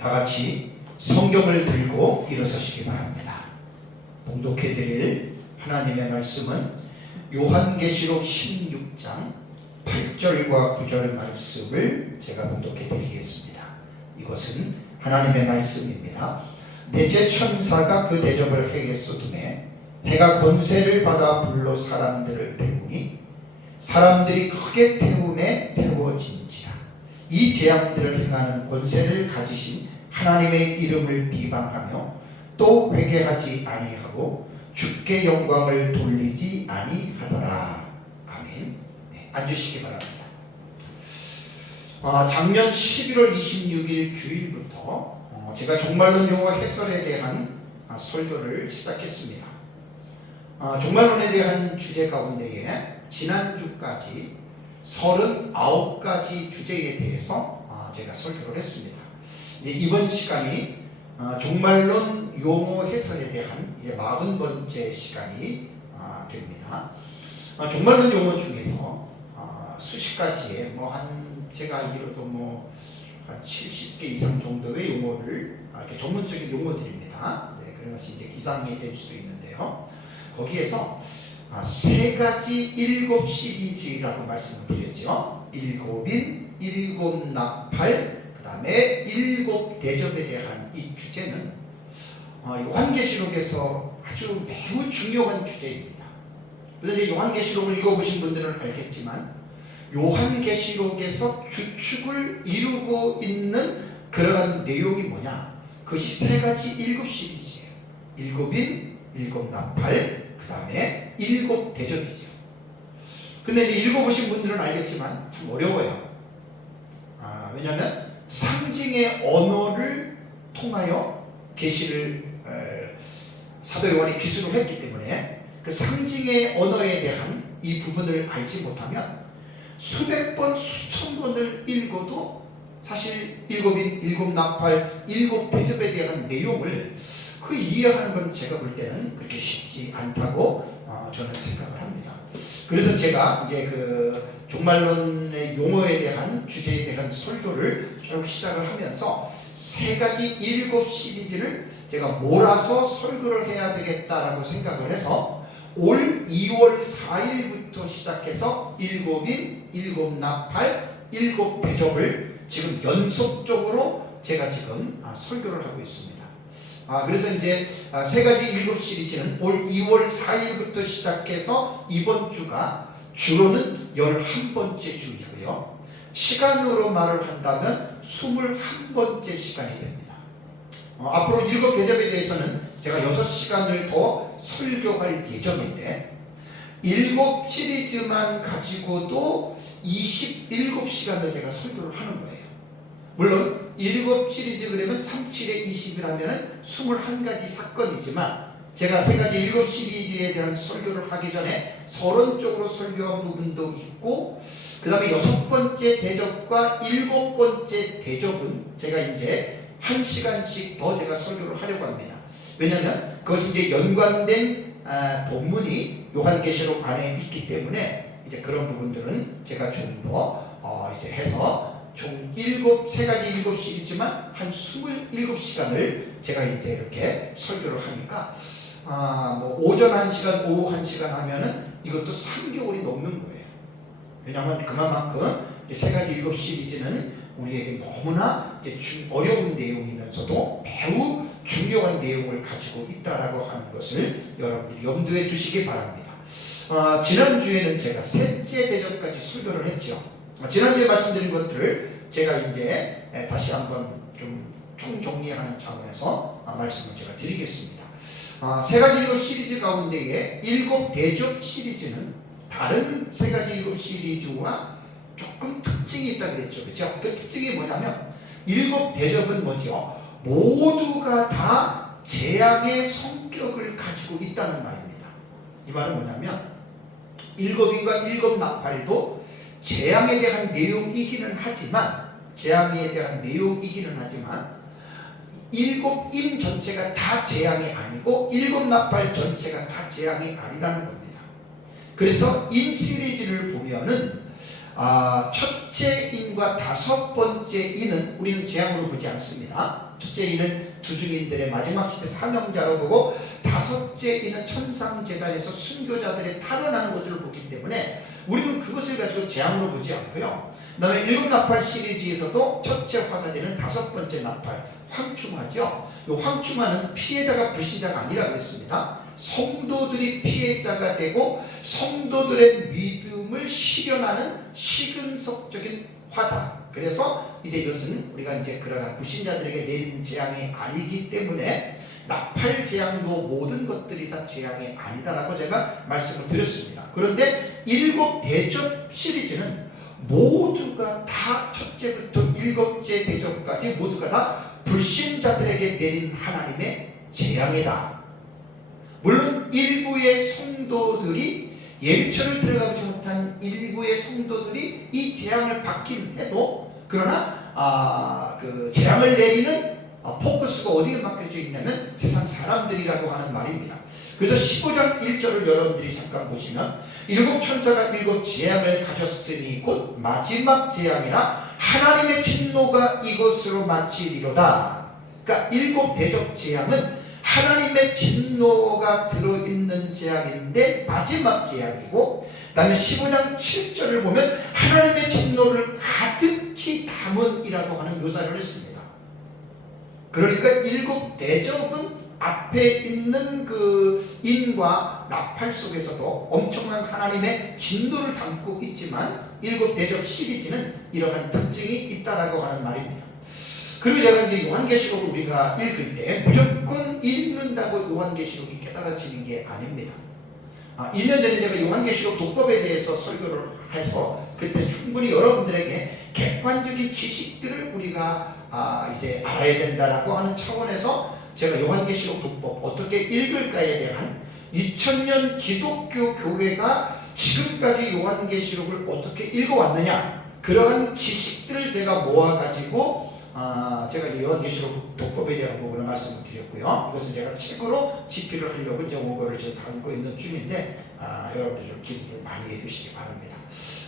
다 같이 성경을 들고 일어서시기 바랍니다. 봉독해 드릴 하나님의 말씀은 요한계시록 16장 8절과 9절 말씀을 제가 봉독해 드리겠습니다. 이것은 하나님의 말씀입니다. 넷째 천사가 그 대접을 해에 쏟음에 해가 권세를 받아 불로 사람들을 태우니 사람들이 크게 태움에 태워진지라. 이 재앙들을 행하는 권세를 가지신 하나님의 이름을 비방하며 또 회개하지 아니하고 주께 영광을 돌리지 아니하더라. 아멘. 네, 앉으시기 바랍니다. 작년 11월 26일 주일부터 제가 종말론 용어 해설에 대한 설교를 시작했습니다. 종말론에 대한 주제 가운데에 지난주까지 39가지 주제에 대해서 제가 설교를 했습니다. 이번 시간이 종말론 용어 해설에 대한 이제 40번째 시간이 됩니다. 종말론 용어 중에서 수십 가지의 제가 알기로도 한 70개 이상 정도의 용어를 이렇게 전문적인 용어들입니다. 네, 그런 것이 이제 이상이 될 수도 있는데요. 거기에서 세 가지 일곱 시리즈라고 말씀을 드렸죠. 일곱인, 일곱 나팔, 그 다음에 일곱 대접에 대한 이 주제는 요한계시록에서 아주 매우 중요한 주제입니다. 그런데 요한계시록을 읽어보신 분들은 알겠지만 요한계시록에서 주축을 이루고 있는 그러한 내용이 뭐냐? 그것이 세 가지 일곱 시리즈예요. 일곱인, 일곱 나팔, 그 다음에 일곱 대접이죠. 근데 이제 읽어보신 분들은 알겠지만 참 어려워요. 왜냐하면 상징의 언어를 통하여 계시를 사도 요한이 기술을 했기 때문에 그 상징의 언어에 대한 이 부분을 알지 못하면 수백 번, 수천 번을 읽어도 사실 일곱인, 일곱 나팔, 일곱 대접에 대한 내용을 그 이해하는 건 제가 볼 때는 그렇게 쉽지 않다고 저는 생각을 합니다. 그래서 제가 이제 그 종말론의 용어에 대한 주제에 대한 설교를 쭉 시작을 하면서 세 가지 일곱 시리즈를 제가 몰아서 설교를 해야 되겠다라고 생각을 해서 올 2월 4일부터 시작해서 일곱인, 일곱 나팔, 일곱 대접을 지금 연속적으로 제가 지금 설교를 하고 있습니다. 그래서 이제 세 가지 일곱 시리즈는 올 2월 4일부터 시작해서 이번 주가 주로는 11번째 주이고요. 시간으로 말을 한다면 21번째 시간이 됩니다. 앞으로 일곱 대접에 대해서는 제가 6시간을 더 설교할 예정인데 일곱 시리즈만 가지고도 27시간을 제가 설교를 하는 거예요. 물론 일곱 시리즈 그러면 3, 7에 20이라면 21가지 사건이지만 제가 세 가지 일곱 시리즈에 대한 설교를 하기 전에 서론적으로 설교한 부분도 있고 그 다음에 6번째 대접과 7번째 대접은 제가 이제 1시간씩 더 제가 설교를 하려고 합니다. 왜냐하면 그것이 이제 연관된 본문이 요한계시록 안에 있기 때문에 이제 그런 부분들은 제가 좀 더 이제 해서 총 세 가지 일곱 시리즈만 한 27시간을 제가 이제 이렇게 설교를 하니까 오전 1시간, 오후 1시간 하면은 이것도 3개월이 넘는 거예요. 왜냐하면 그만큼 세 가지 일곱 시리즈는 우리에게 너무나 어려운 내용이면서도 매우 중요한 내용을 가지고 있다라고 하는 것을 여러분들이 염두에 두시기 바랍니다. 지난주에는 제가 셋째 대접까지 설교를 했죠. 지난주에 말씀드린 것들을 제가 이제 다시 한번 좀 총정리하는 차원에서 말씀을 제가 드리겠습니다. 세 가지 일곱 시리즈 가운데에 일곱 대접 시리즈는 다른 세 가지 일곱 시리즈와 조금 특징이 있다 그랬죠. 그렇죠? 그 특징이 뭐냐면 일곱 대접은 뭐죠? 모두가 다 재앙의 성격을 가지고 있다는 말입니다. 이 말은 뭐냐면 일곱인과 일곱 나팔도 재앙에 대한 내용이기는 하지만 일곱 인 전체가 다 재앙이 아니고 일곱 나팔 전체가 다 재앙이 아니라는 겁니다. 그래서 인 시리즈를 보면은 첫째 인과 다섯 번째 인은 우리는 재앙으로 보지 않습니다. 첫째 인은 두중인들의 마지막 시대 사명자로 보고, 다섯째 인은 천상재단에서 순교자들의 탄원하는 것들을 보기 때문에 우리는 그것을 가지고 재앙으로 보지 않고요. 그 다음에 일곱 나팔 시리즈에서도 첫째 화가 되는 다섯 번째 나팔 황충하죠. 이 황충하는 피해자가 불신자가 아니라고 했습니다. 성도들이 피해자가 되고 성도들의 믿음을 실현하는 시금석적인 화다. 그래서 이제 이것은 우리가 이제 그러한 불신자들에게 내리는 재앙이 아니기 때문에 나팔 재앙도 모든 것들이 다 재앙이 아니다라고 제가 말씀을 드렸습니다. 그런데 일곱 대접 시리즈는 모두가 다 첫째부터 일곱째 대접까지 모두가 다 불신자들에게 내린 하나님의 재앙이다. 물론 일부의 성도들이, 예비처를 들어가지 못한 일부의 성도들이 이 재앙을 받긴 해도, 그러나 그 재앙을 내리는 포커스가 어디에 맡겨져 있냐면 세상 사람들이라고 하는 말입니다. 그래서 15장 1절을 여러분들이 잠깐 보시면, 일곱 천사가 일곱 재앙을 가졌으니 곧 마지막 재앙이라 하나님의 진노가 이것으로 마치리로다. 그러니까 일곱 대접 재앙은 하나님의 진노가 들어있는 재앙인데 마지막 재앙이고, 그 다음에 15장 7절을 보면 하나님의 진노를 가득히 담은이라고 하는 묘사를 했습니다. 그러니까 일곱 대접은 앞에 있는 그 인과 나팔 속에서도 엄청난 하나님의 진노를 담고 있지만, 일곱 대접 시리즈는 이러한 특징이 있다라고 하는 말입니다. 그리고 제가 이제 요한계시록을 우리가 읽을 때 무조건 읽는다고 요한계시록이 깨달아지는 게 아닙니다. 2년 전에 제가 요한계시록 독법에 대해서 설교를 해서 그때 충분히 여러분들에게 객관적인 지식들을 우리가 이제 알아야 된다라고 하는 차원에서 제가 요한계시록 독법 어떻게 읽을까에 대한 2000년 기독교 교회가 지금까지 요한계시록을 어떻게 읽어왔느냐, 그러한 지식들을 제가 모아가지고 제가 요한계시록 독법에 대한 부분을 말씀을 드렸고요. 이것은 제가 책으로 집필을 하려고 이제 원고를 지금 담고 있는 중인데, 여러분들 좀 기도를 많이 해주시기 바랍니다.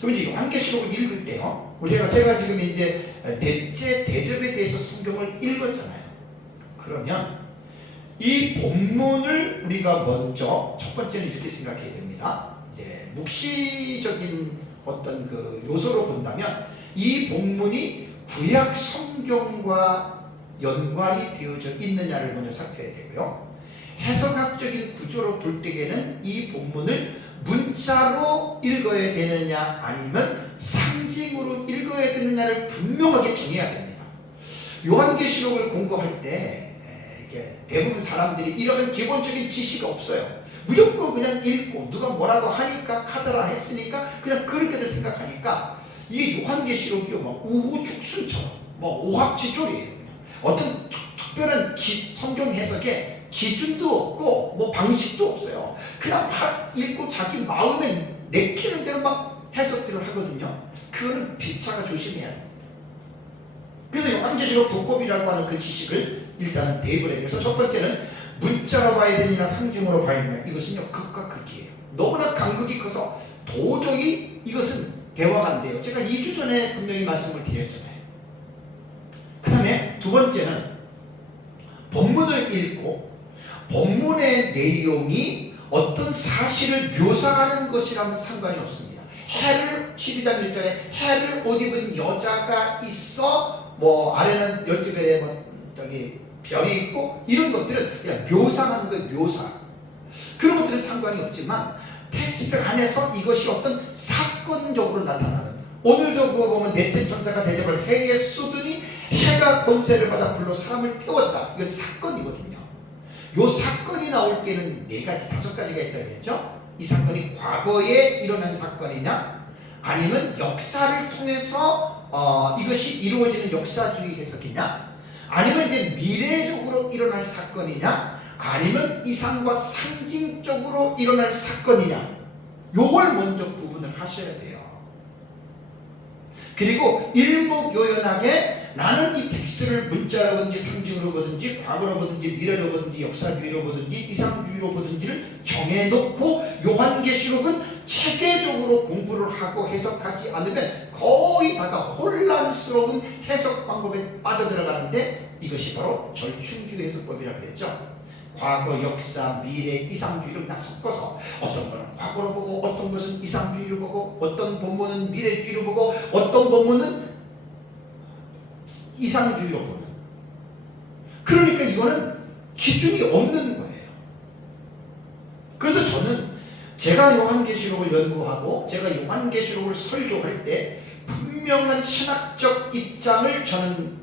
그럼 이제 요한계시록을 읽을 때요, 제가 지금 이제 넷째 대접에 대해서 성경을 읽었잖아요. 그러면 이 본문을 우리가 먼저 첫 번째는 이렇게 생각해야 됩니다. 이제 묵시적인 어떤 그 요소로 본다면 이 본문이 구약 성경과 연관이 되어져 있느냐를 먼저 살펴야 되고요. 해석학적인 구조로 볼 때에는 이 본문을 문자로 읽어야 되느냐 아니면 상징으로 읽어야 되느냐를 분명하게 정해야 됩니다. 요한계시록을 공부할 때 대부분 사람들이 이런 기본적인 지식이 없어요. 무조건 그냥 읽고 누가 뭐라고 하니까 카더라 했으니까 그냥 그렇게들 생각하니까 이게 요한계시록이요 막 우후죽순처럼 뭐 오합지졸이에요. 어떤 특별한 성경 해석에 기준도 없고 뭐 방식도 없어요. 그냥 막 읽고 자기 마음에 내키는 대로 막 해석들을 하거든요. 그거는 비차가 조심해야 됩니다. 그래서 요한계시록 독법이라고 하는 그 지식을 일단은 대입을 해요. 그래서 첫 번째는 문자로 봐야 되느냐 상징으로 봐야 되느냐, 이것은요 극과 극이에요. 너무나 간극이 커서 도저히 이것은 대화가 안 돼요. 제가 2주 전에 분명히 말씀을 드렸잖아요. 그 다음에 두 번째는 본문을 읽고 본문의 내용이 어떤 사실을 묘사하는 것이라면 상관이 없습니다. 해를 12장 1절에 해를 옷 입은 여자가 있어, 뭐 아래는 12별에 뭐 저기 별이 있고, 이런 것들은 그냥 묘사하는 거예요. 묘사. 그런 것들은 상관이 없지만 텍스트 안에서 이것이 어떤 사건적으로 나타나는, 오늘도 그거 보면 넷째 천사가 대접을 해에 쏟으니 해가 권세를 받아 불로 사람을 태웠다. 이거 사건이거든요. 이 사건이 나올 때는 네 가지, 다섯 가지가 있다고 했죠. 이 사건이 과거에 일어난 사건이냐, 아니면 역사를 통해서 이것이 이루어지는 역사주의 해석이냐, 아니면 이제 미래적으로 일어날 사건이냐, 아니면 이상과 상징적으로 일어날 사건이냐, 요걸 먼저 구분을 하셔야 돼요. 그리고 일목요연하게 나는 이 텍스트를 문자로 보든지 상징으로 보든지 과거로 보든지 미래로 보든지 역사주의로 보든지 이상주의로 보든지를 정해놓고, 요한계시록은 체계적으로 공부를 하고 해석하지 않으면 거의 다가 혼란스러운 해석 방법에 빠져들어가는데, 이것이 바로 절충주의 해석법이라 그랬죠. 과거, 역사, 미래, 이상주의를 딱 섞어서 어떤 거는 과거로 보고, 어떤 것은 이상주의로 보고, 어떤 본문은 미래주의로 보고, 어떤 본문은 이상주의로 보는. 그러니까 이거는 기준이 없는 거예요. 그래서 저는 제가 요한계시록을 연구하고 제가 요한계시록을 설교할 때 분명한 신학적 입장을 저는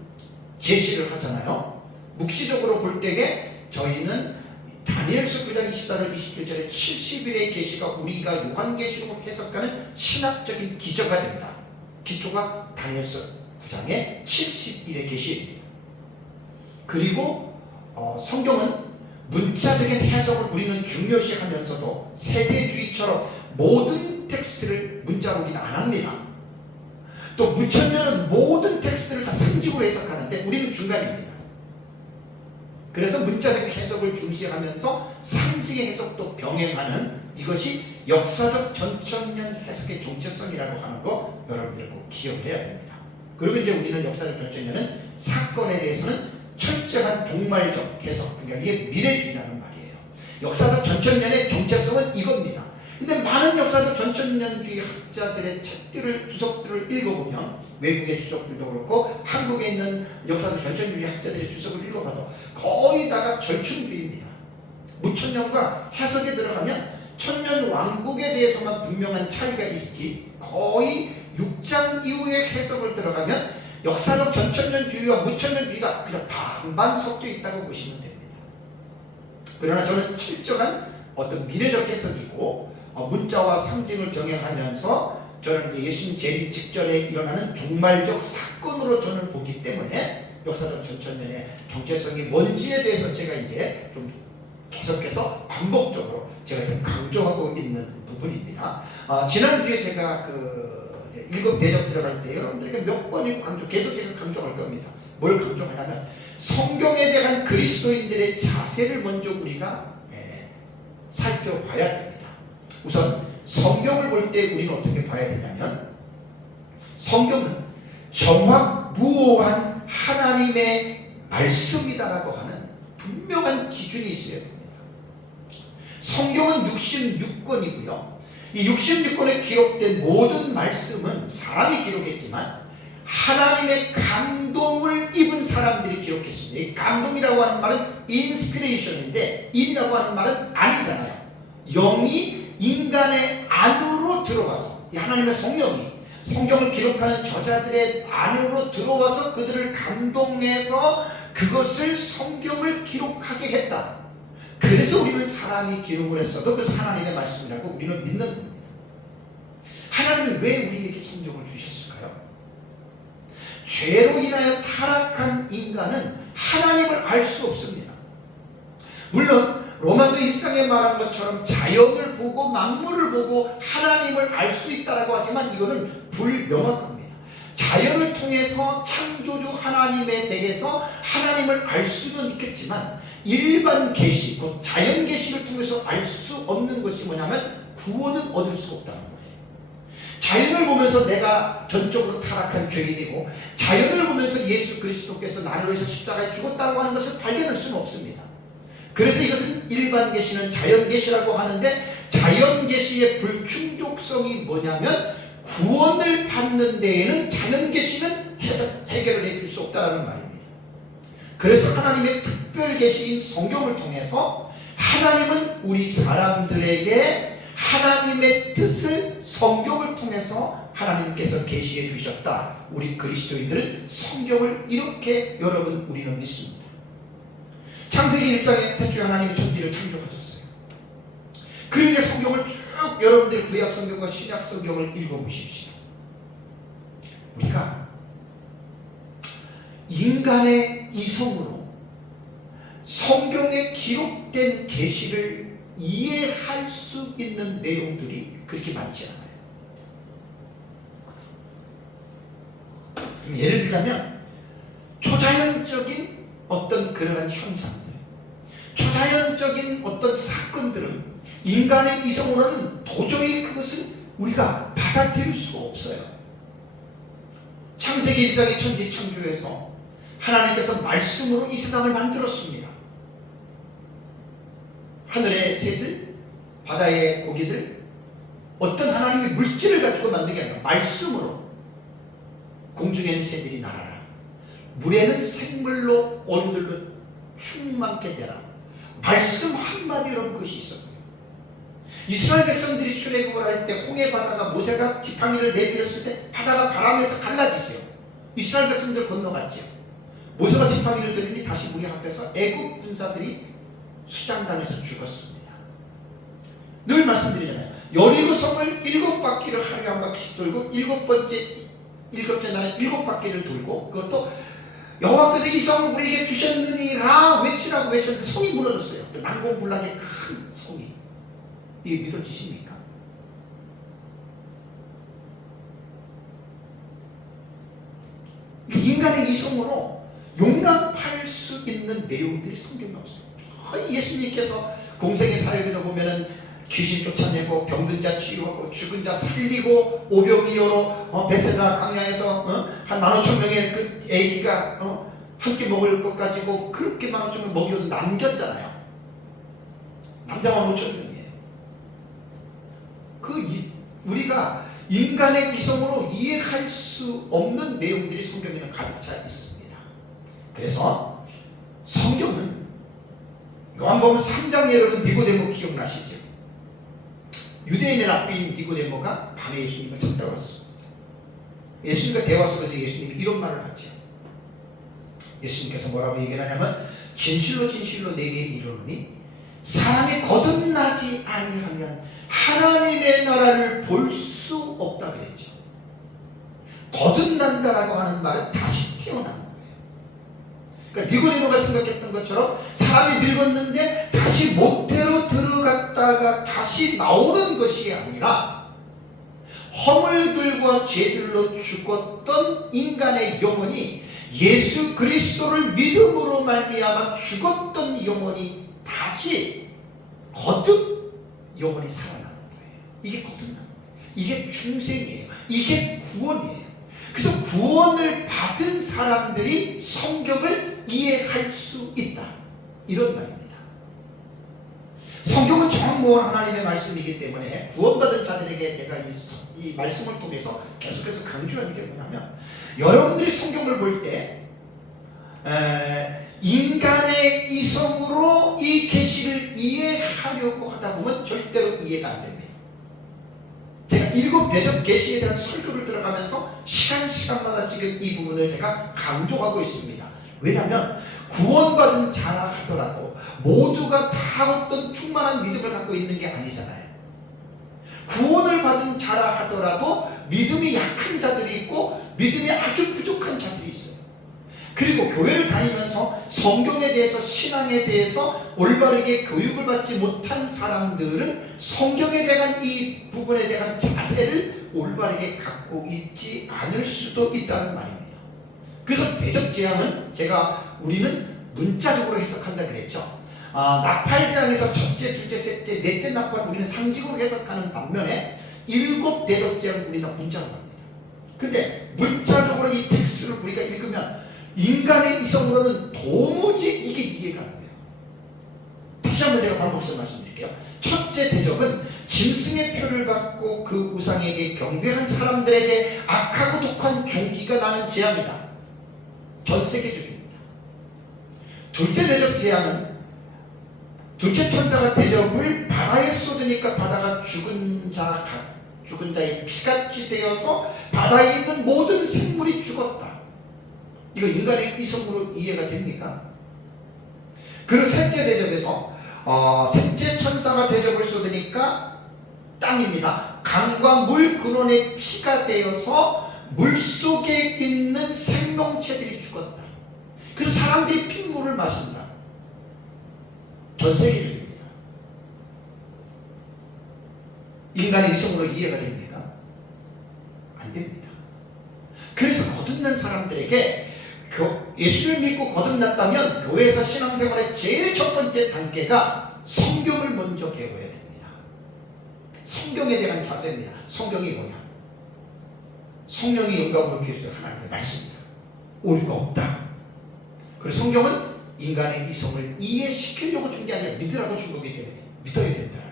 제시를 하잖아요. 묵시적으로 볼 때에 저희는 다니엘서 9장 24절 27절에 70일의 계시가 우리가 요한계시록을 해석하는 신학적인 기저가 된다. 기초가 다니엘서 9장의 70일의 계시입니다. 그리고 성경은 문자적인 해석을 우리는 중요시하면서도 세대주의처럼 모든 텍스트를 문자로 우리는 안 합니다. 또 무천년은 모든 텍스트를 다 상징으로 해석하는데 우리는 중간입니다. 그래서 문자적 해석을 중시하면서 상징의 해석도 병행하는 이것이 역사적 전천년 해석의 정체성이라고 하는 거 여러분들 꼭 기억해야 됩니다. 그리고 이제 우리는 역사적 전천년은 사건에 대해서는 철저한 종말적 해석, 그러니까 이게 미래주의라는 말이에요. 역사적 전천년의 정체성은 이겁니다. 근데 많은 역사적 전천년주의 학자들의 책들을, 주석들을 읽어보면, 외국의 주석들도 그렇고 한국에 있는 역사적 전천주의 학자들의 주석을 읽어봐도 거의 다가 절충주의입니다. 무천년과 해석에 들어가면 천년 왕국에 대해서만 분명한 차이가 있지, 거의 6장 이후의 해석을 들어가면 역사적 전천년주의와 무천년주의가 그냥 반반 섞여 있다고 보시면 됩니다. 그러나 저는 철저한 어떤 미래적 해석이고 문자와 상징을 병행하면서 저는 이제 예수님 재림 직전에 일어나는 종말적 사건으로 저는 보기 때문에 역사적 전천년의 정체성이 뭔지에 대해서 제가 이제 좀 계속해서 반복적으로 제가 좀 강조하고 있는 부분입니다. 지난주에 제가 일곱 대접 들어갈 때 여러분들에게 몇 번이 계속해서 강조할 겁니다. 뭘 강조하냐면 성경에 대한 그리스도인들의 자세를 먼저 우리가 살펴봐야 됩니다. 우선 성경을 볼 때 우리는 어떻게 봐야 되냐면 성경은 정확무오한 하나님의 말씀이다라고 하는 분명한 기준이 있어야 됩니다. 성경은 66권이고요. 이 66권에 기록된 모든 말씀은 사람이 기록했지만 하나님의 감동을 입은 사람들이 기록했습니다. 이 감동이라고 하는 말은 인스피레이션인데 인이라고 하는 말은 아니잖아요. 영이 인간의 안으로 들어와서, 이 하나님의 성령이 성경을 기록하는 저자들의 안으로 들어와서 그들을 감동해서 그것을 성경을 기록하게 했다. 그래서 우리는 사람이 기록을 했어도 그 하나님의 말씀이라고 우리는 믿는 겁니다. 하나님은 왜 우리에게 성경을 주셨을까요? 죄로 인하여 타락한 인간은 하나님을 알 수 없습니다. 물론 로마서 1장에 말한 것처럼 자연을 보고 만물을 보고 하나님을 알 수 있다라고 하지만 이거는 불명확합니다. 자연을 통해서 창조주 하나님에 대해서 하나님을 알 수는 있겠지만 일반 계시, 곧 자연 계시를 통해서 알 수 없는 것이 뭐냐면 구원은 얻을 수가 없다는 거예요. 자연을 보면서 내가 전적으로 타락한 죄인이고 자연을 보면서 예수 그리스도께서 나를 위해서 십자가에 죽었다고 하는 것을 발견할 수는 없습니다. 그래서 이것은 일반 계시는 자연 계시라고 하는데, 자연 계시의 불충족성이 뭐냐면 구원을 받는 데에는 자연 계시는 해결을 해줄 수 없다는 말입니다. 그래서 하나님의 특별 계시인 성경을 통해서 하나님은 우리 사람들에게 하나님의 뜻을 성경을 통해서 하나님께서 계시해 주셨다. 우리 그리스도인들은 성경을 이렇게 우리는 믿습니다. 창세기 1장에 태초에 하나님이 천지를 창조하셨어요. 그러니까 성경을 쭉 여러분들 구약 성경과 신약 성경을 읽어보십시오. 우리가 인간의 이성으로 성경에 기록된 계시를 이해할 수 있는 내용들이 그렇게 많지 않아요. 예를 들자면 초자연적인 어떤 그러한 현상들, 자연적인 어떤 사건들은 인간의 이성으로는 도저히 그것은 우리가 받아들일 수가 없어요. 창세기 1장의 천지 창조에서 하나님께서 말씀으로 이 세상을 만들었습니다. 하늘의 새들, 바다의 고기들, 어떤 하나님의 물질을 가지고 만든 게 아니라 말씀으로 공중에는 새들이 날아라, 물에는 생물로 오늘들로 충만케 되라. 말씀 한마디로 그것이 있었고요. 이스라엘 백성들이 출애굽을 할 때 홍해 바다가 모세가 지팡이를 내밀었을 때 바다가 바람에서 갈라지죠. 이스라엘 백성들 건너갔죠. 모세가 지팡이를 들으니 다시 물이 합해서 애굽 군사들이 수장당해서 죽었습니다. 늘 말씀드리잖아요. 여리고 성을 7바퀴를 하루에 한 바퀴씩 돌고 일곱째 날은 7바퀴를 돌고, 그것도 여호와께서 이 성을 우리에게 주셨느니라 외치라고 외쳤는데 성이 무너졌어요. 난공불락의 큰 성이. 이게 믿어지십니까? 인간의 이성으로 용납할 수 있는 내용들이 성경에 없어요. 예수님께서 공생의 사역에도 보면은 귀신 쫓아내고 병든 자 치유하고 죽은 자 살리고 오병이어로 베세다 광야에서 한 15,000명의 그 애기가 한 끼 먹을 것 가지고 그렇게 15,000명 먹여도 남겼잖아요. 남자만 5,000명이에요. 우리가 인간의 이성으로 이해할 수 없는 내용들이 성경에는 가득 차 있습니다. 그래서 성경은 요한복음 3장에 여러분 니고데모 기억나시죠? 유대인의 랍비인 니고데모가 밤에 예수님을 찾아왔습니다. 예수님과 대화 속에서 예수님이 이런 말을 하죠. 예수님께서 뭐라고 얘기하냐면 진실로 진실로 내게 이르노니 사람이 거듭나지 아니하면 하나님의 나라를 볼 수 없다 그랬죠. 거듭난다라고 하는 말은 다시 태어나는 거예요. 그러니까 니고데모가 생각했던 것처럼 사람이 늙었는데 다시 모태로 들어갔다가 다시 나오는 것이 아니라 허물들과 죄들로 죽었던 인간의 영혼이 예수 그리스도를 믿음으로 말미암아 죽었던 영혼이 다시 거듭 영혼이 살아나는 거예요. 이게 거듭나는 거예요. 이게 중생이에요. 이게 구원이에요. 그래서 구원을 받은 사람들이 성경을 이해할 수 있다, 이런 말입니다. 성경은 정무원 하나님의 말씀이기 때문에 구원받은 자들에게 내가 이 말씀을 통해서 계속해서 강조하는 게 뭐냐면, 여러분들이 성경을 볼 때 인간의 이성으로 이 계시를 이해하려고 하다 보면 절대로 이해가 안 됩니다. 제가 7 대접 계시에 대한 설교를 들어가면서 시간마다 지금 이 부분을 제가 강조하고 있습니다. 왜냐하면 구원받은 자라 하더라도 모두가 다 어떤 충만한 믿음을 갖고 있는 게 아니잖아요. 구원을 받은 자라 하더라도 믿음이 약한 자들이 있고 믿음이 아주 부족한 자들이 있어요. 그리고 교회를 다니면서 성경에 대해서, 신앙에 대해서 올바르게 교육을 받지 못한 사람들은 성경에 대한 이 부분에 대한 자세를 올바르게 갖고 있지 않을 수도 있다는 말입니다. 그래서 대접제함은 우리는 문자적으로 해석한다 그랬죠. 나팔제함에서 첫째, 둘째, 셋째, 넷째 나팔 우리는 상징으로 해석하는 반면에 7 대접제함은 우리는 문자로 합니다. 근데 문자적으로 이 텍스트를 우리가 읽으면 인간의 이성으로는 도무지 이게 이해가 안 돼요. 다시 한번 제가 반복해서 말씀드릴게요. 첫째 대접은 짐승의 표를 받고 그 우상에게 경배한 사람들에게 악하고 독한 종기가 나는 재앙이다. 전 세계적입니다. 둘째 대접 재앙은 둘째 천사가 대접을 바다에 쏟으니까 바다가 죽은 자의 피같이 되어서 바다에 있는 모든 생물이 죽었다. 이거 인간의 이성으로 이해가 됩니까? 그리고 셋째 대접에서 셋째 천사가 대접을 쏟으니까 땅입니다. 강과 물 근원의 피가 되어서 물속에 있는 생명체들이 죽었다. 그래서 사람들이 핏물을 마신다. 전 세계적입니다. 인간의 이성으로 이해가 됩니까? 안 됩니다. 그래서 거듭난 사람들에게 예수를 믿고 거듭났다면 교회에서 신앙생활의 제일 첫 번째 단계가 성경을 먼저 배워야 됩니다. 성경에 대한 자세입니다. 성경이 뭐냐? 성령이 영감으로 기록된 하나님의 말씀입니다. 오류가 없다. 그래서 성경은 인간의 이성을 이해시키려고 준 게 아니라 믿으라고 준 거기 때문에 믿어야 된다는 거예요.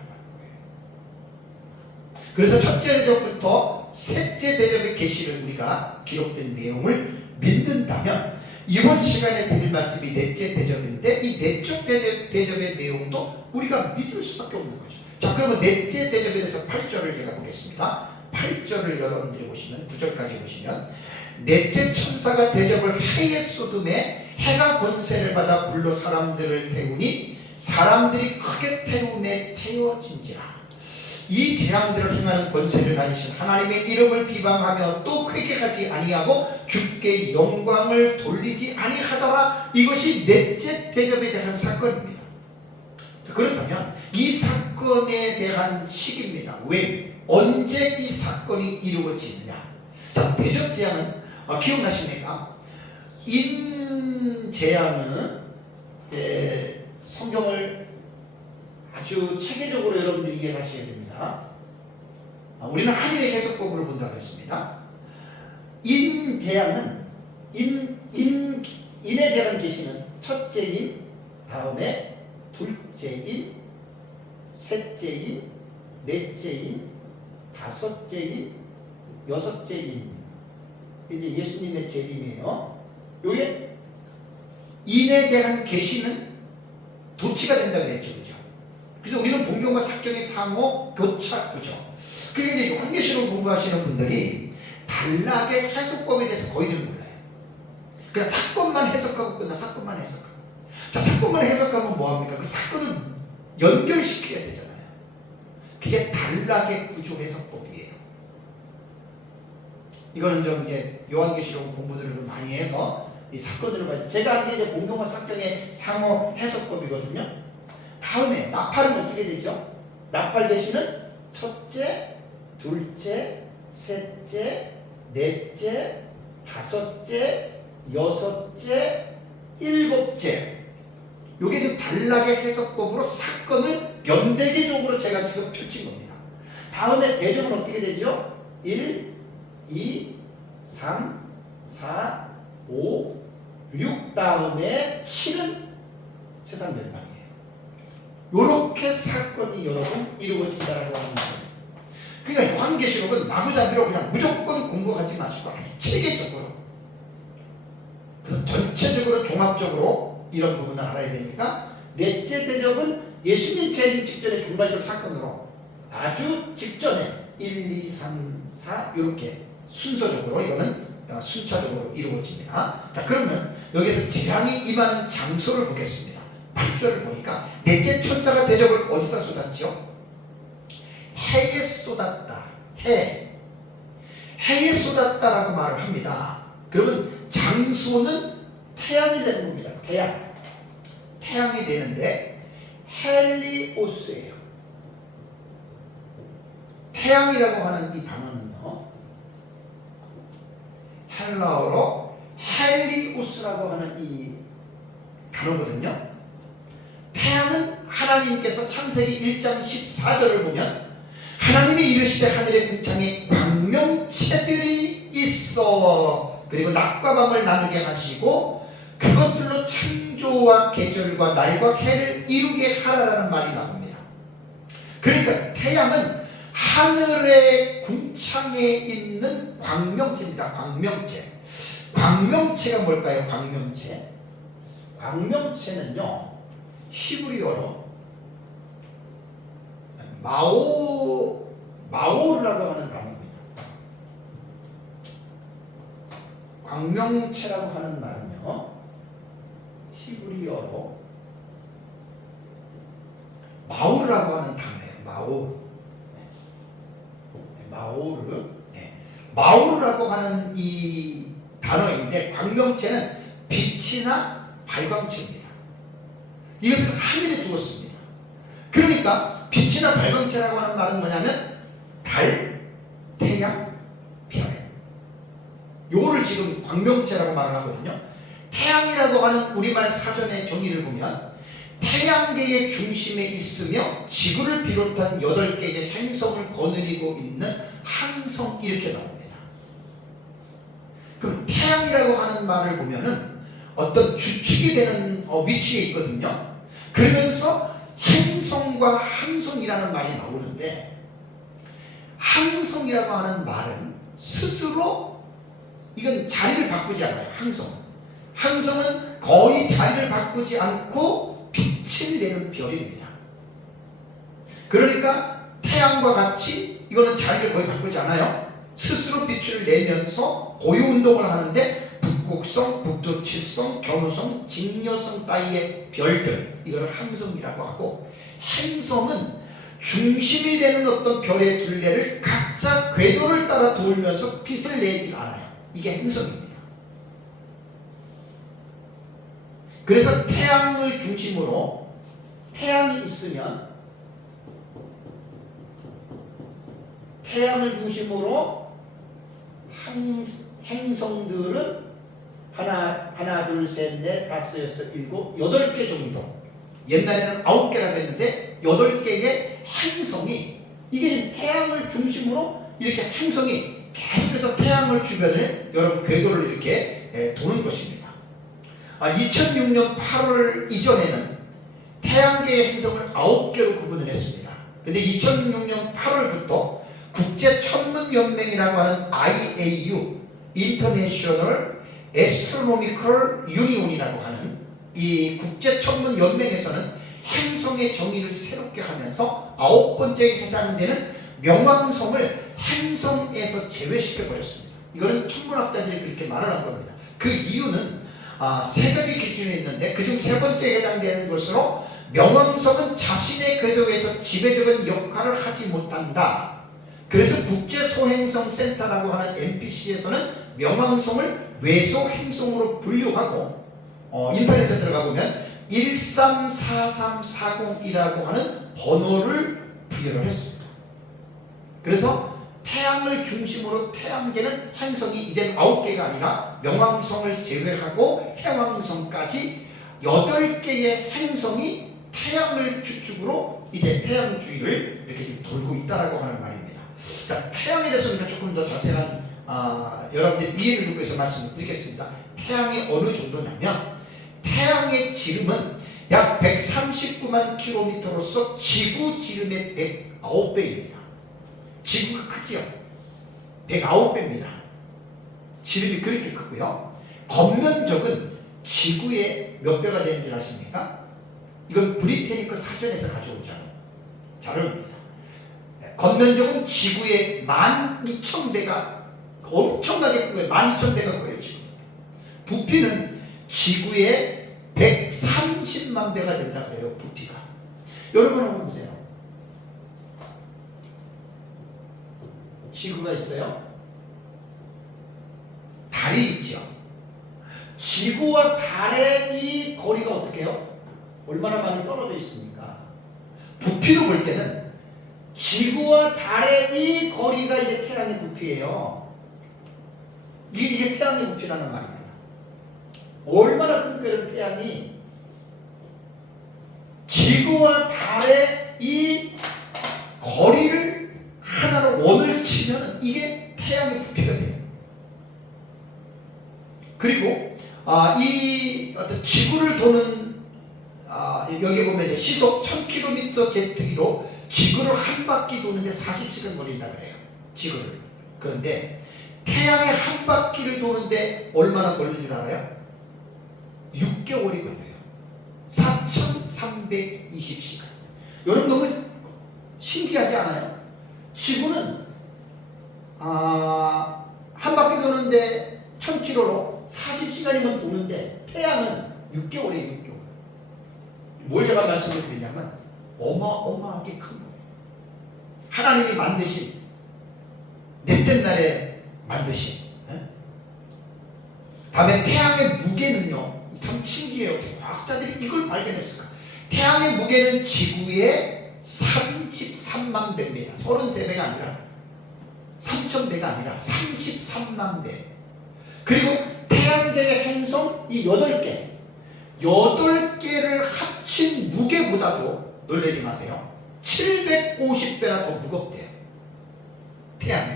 그래서 첫째 대접부터 셋째 대접의 계시를 우리가 기록된 내용을 믿는다면 이번 시간에 드릴 말씀이 넷째 대접인데 이 넷째 대접의 내용도 우리가 믿을 수밖에 없는 거죠. 자, 그러면 넷째 대접에 대해서 8절을 제가 보겠습니다. 8절을 여러분들이 보시면 9절까지 보시면 넷째 천사가 대접을 해에 쏟음에 해가 권세를 받아 불로 사람들을 태우니 사람들이 크게 태움에 태워진지라. 이 재앙들을 행하는 권세를 가지신 하나님의 이름을 비방하며 또 회개하지 아니하고 주께 영광을 돌리지 아니하더라. 이것이 넷째 대접에 대한 사건입니다. 그렇다면 이 사건에 대한 시기입니다. 왜? 언제 이 사건이 이루어지느냐? 자, 대접 재앙은 기억나십니까? 인재앙은 성경을 아주 체계적으로 여러분들이 이해하셔야 됩니다. 우리는 한일의 해석법으로 본다고 했습니다. 인재앙은 인에 대한 계시는 첫째인, 다음에 둘째인, 셋째인, 넷째인, 다섯째인, 여섯째인. 이제 예수님의 재림이에요. 요게 인에 대한 계시는 도치가 된다 그랬죠, 그죠? 그래서 우리는 본경과 사경의 상호 교차 구조. 그러니까 환계시록 공부하시는 분들이 단락의 해석법에 대해서 거의들 몰라요. 그냥 사건만 해석하고 끝나. 사건만 해석하고. 자, 사건만 해석하면 뭐합니까? 그 사건을 연결시켜야 되잖아요. 그게 단락의 구조 해석법이에요. 이거는 좀 이제 요한계시록 공부들을 좀 많이 해서 이 사건들을 봐야 돼요. 제가 한 게 이제 공동과 사경의 상호 해석법이거든요. 다음에 나팔은 어떻게 되죠? 나팔 계시는 첫째, 둘째, 셋째, 넷째, 다섯째, 여섯째, 일곱째. 요게 좀 단락의 해석법으로 사건을 연대기적으로 제가 지금 펼친 겁니다. 다음에 대접은 어떻게 되죠? 1, 2, 3, 4, 5, 6 다음에 7은 세상 멸망이에요. 요렇게 사건이 여러분 이루어진다라고 하는 거예요. 그러니까 요한계시록은 마구잡이로 그냥 무조건 공부하지 마시고 아주 체계적으로, 그래서 전체적으로 종합적으로 이런 부분을 알아야 되니까 넷째 대접은 예수님 재림 직전의 종말적 사건으로 아주 직전에 1, 2, 3, 4 이렇게 순서적으로 이거는 순차적으로 이루어집니다. 자, 그러면 여기서 재앙이 임하는 장소를 보겠습니다. 8절을 보니까 넷째 천사가 대접을 어디다 쏟았죠? 해에 쏟았다. 해에 쏟았다라고 말을 합니다. 그러면 장소는 태양이 되는 겁니다. 태양이 되는데 헬리오스예요. 태양이라고 하는 이 단어는요, 헬라어로 헬리오스라고 하는 이 단어거든요. 태양은 하나님께서 창세기 1장 14절을 보면 하나님이 이르시되 하늘의 궁창에 광명체들이 있어 그리고 낮과 밤을 나누게 하시고 그것들로 창조와 계절과 날과 해를 이루게 하라라는 말이 나옵니다. 그러니까 태양은 하늘의 궁창에 있는 광명체입니다. 광명체가 뭘까요? 광명체는요, 히브리어로 마오르라고 하는 단어입니다. 광명체라고 하는 말은요, 히브리어로 마오르라고 하는 단어예요. 마오르라고 하는 이 단어인데, 광명체는 빛이나 발광체입니다. 이것을 하늘에 두었습니다. 그러니까 빛이나 발광체라고 하는 말은 뭐냐면 달, 태양, 별, 요거를 지금 광명체라고 말을 하거든요. 태양이라고 하는 우리말 사전의 정의를 보면 태양계의 중심에 있으며 지구를 비롯한 8개의 행성을 거느리고 있는 항성, 이렇게 나옵니다. 그럼 태양이라고 하는 말을 보면은 어떤 주축이 되는 위치에 있거든요. 그러면서 행성과 항성이라는 말이 나오는데, 항성이라고 하는 말은 스스로 이건 자리를 바꾸지 않아요. 항성은 거의 자리를 바꾸지 않고 빛을 내는 별입니다. 그러니까 태양과 같이 이거는 자리를 거의 바꾸지 않아요. 스스로 빛을 내면서 고유운동을 하는데 북극성, 북두칠성, 견우성, 직녀성 따위의 별들, 이거를 항성이라고 하고, 행성은 중심이 되는 어떤 별의 둘레를 각자 궤도를 따라 돌면서 빛을 내지 않아요. 이게 행성입니다. 그래서 태양을 중심으로, 태양이 있으면 태양을 중심으로 행성들은 하나, 둘, 셋, 넷, 다섯, 여섯, 일곱, 8개 정도. 옛날에는 9개라고 했는데 8개의 행성이, 이게 태양을 중심으로 이렇게 행성이 계속해서 태양을 주변을 여러분 궤도를 이렇게 도는 것입니다. 2006년 8월 이전에는 태양계의 행성을 9개로 구분을 했습니다. 근데 2006년 8월부터 국제천문연맹이라고 하는 IAU, International Astronomical Union이라고 하는 이 국제천문연맹에서는 행성의 정의를 새롭게 하면서 9번째에 해당되는 명왕성을 행성에서 제외시켜버렸습니다. 이거는 천문학자들이 그렇게 말을 한 겁니다. 그 이유는 3가지 기준이 있는데 그중 3번째에 해당되는 것으로 명왕성은 자신의 궤도에서 지배적인 역할을 하지 못한다. 그래서 국제소행성센터라고 하는 NPC에서는 명왕성을 외소행성으로 분류하고, 인터넷에 들어가 보면 134340이라고 하는 번호를 부여를 했습니다. 그래서 태양을 중심으로 태양계는 행성이 이제 9개가 아니라 명왕성을 제외하고 해왕성까지 8개의 행성이 태양을 주축으로 이제 태양 주위를 이렇게 돌고 있다라고 하는 말입니다. 자, 태양에 대해서 우리가 조금 더 자세한 여러분들 이해를 돕기 위해서 말씀을 드리겠습니다. 태양이 어느 정도냐면, 태양의 지름은 약 139만 킬로미터로서 지구 지름의 109배입니다. 지구가 크죠? 109배입니다. 지름이 그렇게 크고요. 겉면적은 지구의 몇 배가 되는 줄 아십니까? 이건 브리테니크 사전에서 가져온 자료입니다. 겉면적은 지구의 12,000배가 엄청나게 큰 거예요. 12,000배가 커요. 지금 부피는 지구의 130만 배가 된다 그래요. 부피가. 여러분 한번 보세요. 지구가 있어요. 달이 있죠. 지구와 달의 이 거리가 어떻게 해요? 얼마나 많이 떨어져 있습니까? 부피로 볼 때는 지구와 달의 이 거리가 이제 태양의 부피예요. 이게 태양의 부피라는 말입니다. 얼마나 큰 거예요, 태양이? 지구와 달의 이 거리를 하나로 원을 치면 이게 태양의 부피가 돼요. 그리고 이 어떤 지구를 도는 여기 보면 이제 시속 1000km 제트기로 지구를 한 바퀴 도는데 40시간 걸린다 그래요. 지구를. 그런데 태양의 한 바퀴를 도는데 얼마나 걸리는 줄 알아요? 6개월이 걸려요. 4320시간. 여러분 너무 신기하지 않아요? 지구는 한 바퀴 도는데 1000km로 40시간이면 도는데 태양은 6개월이에요. 6개월. 뭘 제가 말씀을 드리냐면 어마어마하게 큰 거예요. 하나님이 만드신, 넷째 날에 만드신. 다음에 태양의 무게는요, 참 신기해요. 어떻게 과학자들이 이걸 발견했을까? 태양의 무게는 지구의 33만 배입니다. 33배가 아니라 3000배가 아니라 33만 배. 그리고 태양 태양계의 행성 이 8개를 합친 무게보다도 놀라지 마세요. 750배나 더 무겁대요. 태양이.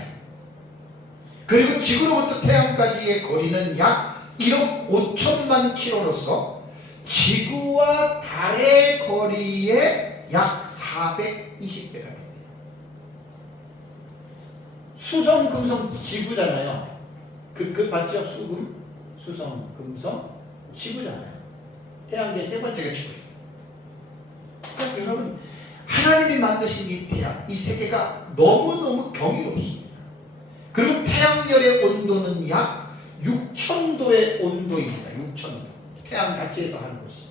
그리고 지구로부터 태양까지의 거리는 약 1억 5천만 킬로로서 지구와 달의 거리의 약 420배가 됩니다. 수성, 금성, 지구잖아요. 그 맞죠? 수성, 금성, 지구잖아요. 태양계 세 번째가 지구예요. 그러니까 여러분, 하나님이 만드신 이 태양, 이 세계가 너무너무 경이롭습니다. 그리고 태양열의 온도는 약 6,000도의 온도입니다. 6,000도. 태양 자체에서 하는 것이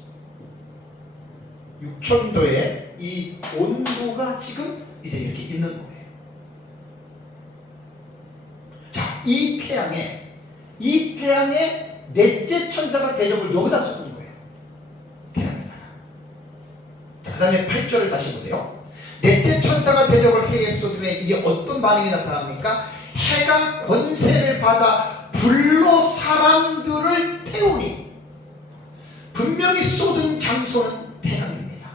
6,000도의 이 온도가 지금 이제 이렇게 있는 거예요. 자, 이 태양에 넷째 천사가 대접을 여기다 쏟은 거예요. 태양에다가. 자, 그 다음에 8절을 다시 보세요. 넷째 천사가 대접을 해에 쏟음에 이게 어떤 반응이 나타납니까? 해가 권세를 받아 불로 사람들을 태우니, 분명히 쏟은 장소는 태양입니다.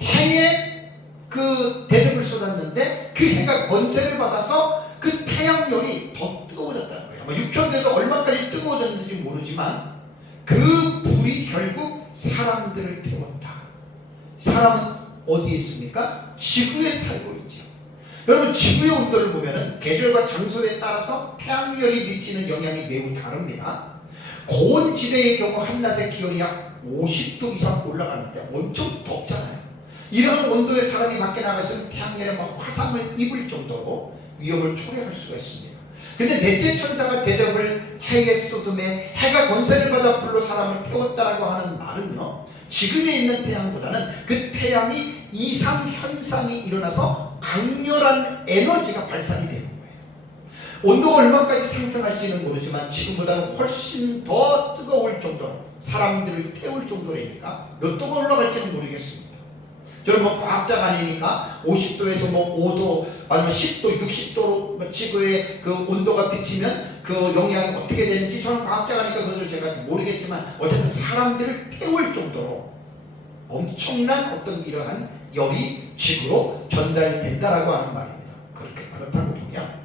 해에 그 대접을 쏟았는데 그 해가 권세를 받아서 그 태양열이 더 뜨거워졌다는 거예요. 6,000도에서 얼마까지 뜨거워졌는지 모르지만 그 불이 결국 사람들을 태웠다. 사람은 어디에 있습니까? 지구에 살고 있죠. 여러분, 지구의 온도를 보면은 계절과 장소에 따라서 태양열이 미치는 영향이 매우 다릅니다. 고온 지대의 경우 한낮의 기온이 약 50도 이상 올라가는데 엄청 덥잖아요. 이런 온도에 사람이 밖에 나가서는 태양열에 막 화상을 입을 정도로 위험을 초래할 수가 있습니다. 근데 넷째 천사가 대접을 해에 쏟음에 해가 권세를 받아 불로 사람을 태웠다라고 하는 말은요, 지금에 있는 태양보다는 그 태양이 이상 현상이 일어나서 강렬한 에너지가 발산이 되는 거예요. 온도가 얼마까지 상승할지는 모르지만 지금보다는 훨씬 더 뜨거울 정도로, 사람들을 태울 정도라니까 몇 도가 올라갈지는 모르겠습니다. 저는 과학자가 아니니까 50도에서 5도 아니면 10도, 60도로 지구의 그 온도가 비치면 그 영향이 어떻게 되는지 저는 과학자가 아니니까 그것을 제가 모르겠지만 어쨌든 사람들을 태울 정도로 엄청난 어떤 이러한 열이 지구로 전달된다라고 하는 말입니다. 그렇다고 보면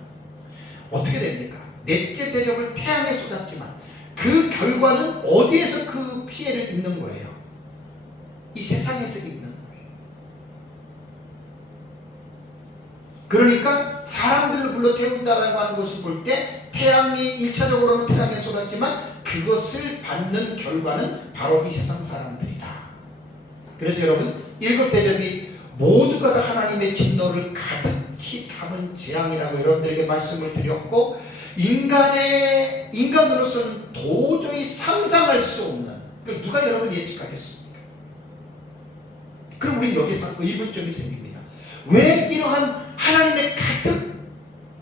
어떻게 됩니까? 넷째 대접을 태양에 쏟았지만 그 결과는 어디에서 그 피해를 입는 거예요? 이 세상에서 입는 거예요. 그러니까 사람들을 불러 태운다라고 하는 것을 볼 때 태양이 1차적으로는 태양에 쏟았지만 그것을 받는 결과는 바로 이 세상 사람들이다. 그래서 여러분, 7 대접이 모두가 다 하나님의 진노를 가득히 담은 재앙이라고 여러분들에게 말씀을 드렸고, 인간으로서는 도저히 상상할 수 없는, 누가 여러분 예측하겠습니까? 그럼 우리 여기서 의문점이 생깁니다. 왜 이러한 하나님의 가득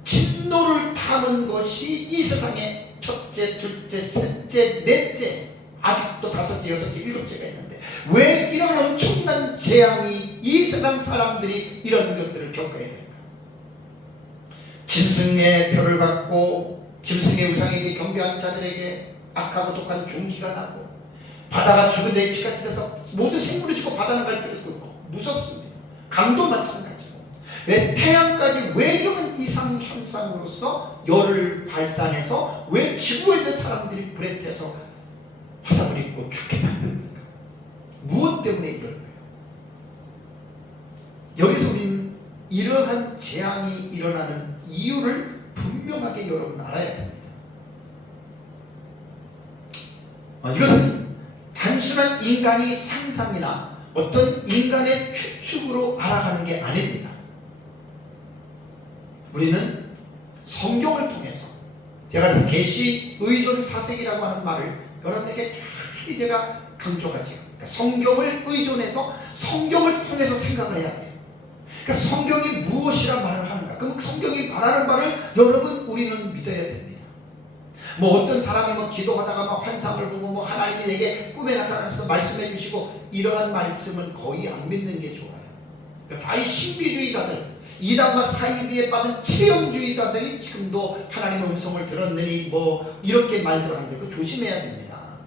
진노를 담은 것이 이 세상에 첫째, 둘째, 셋째, 넷째, 아직도 5째, 6째, 7째가 있는데 왜 이런 엄청난 재앙이 이 세상 사람들이 이런 것들을 겪어야 될까? 짐승의 표를 받고 짐승의 우상에게 경배한 자들에게 악하고 독한 종기가 나고, 바다가 죽은 자의 피같이 돼서 모든 생물이 죽고 바다는 갈 필요도 있고 무섭습니다. 강도 마찬가지고. 왜 태양까지 왜 이런 이상 현상으로서 열을 발산해서 왜 지구에 있는 사람들이 불에 태서 화상을 입고 죽게 만듭니까? 무엇 때문에 이럴까요? 여기서 우리는 이러한 재앙이 일어나는 이유를 분명하게 여러분 알아야 됩니다. 이것은 단순한 인간의 상상이나 어떤 인간의 추측으로 알아가는 게 아닙니다. 우리는 성경을 통해서, 제가 계시 의존 사색이라고 하는 말을 여러분에게 많이 제가 강조하죠. 그러니까 성경을 의존해서 성경을 통해서 생각을 해야 돼요. 그러니까 성경이 무엇이라 말을 하는가? 그럼 성경이 말하는 말을 여러분 우리는 믿어야 됩니다. 어떤 사람이 기도하다가 환상을 보고 하나님이 내게 꿈에 나타나서 말씀해 주시고 이러한 말씀은 거의 안 믿는 게 좋아요. 그러니까 다 이 신비주의자들, 이단과 사이비에 빠진 체험주의자들이 지금도 하나님의 음성을 들었느니 뭐 이렇게 말들 하는데 그거 조심해야 됩니다.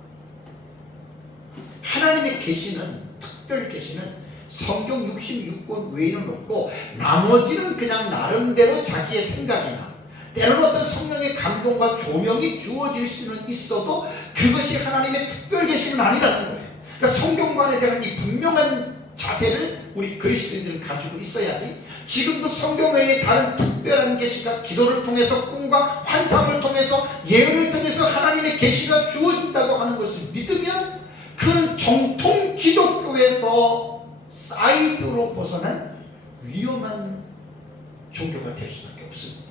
하나님의 계시는, 특별 계시는 성경 66권 외에는 없고 나머지는 그냥 나름대로 자기의 생각이나 때로는 어떤 성령의 감동과 조명이 주어질 수는 있어도 그것이 하나님의 특별 계시는 아니라는 거예요. 그러니까 성경관에 대한 이 분명한 자세를 우리 그리스도인들은 가지고 있어야지 지금도 성경 외에 다른 특별한 계시가 기도를 통해서 꿈과 환상을 통해서 예언을 통해서 하나님의 계시가 주어진다고 하는 것을 믿으면 그는 정통 기독교에서 사이드로 벗어난 위험한 종교가 될 수밖에 없습니다.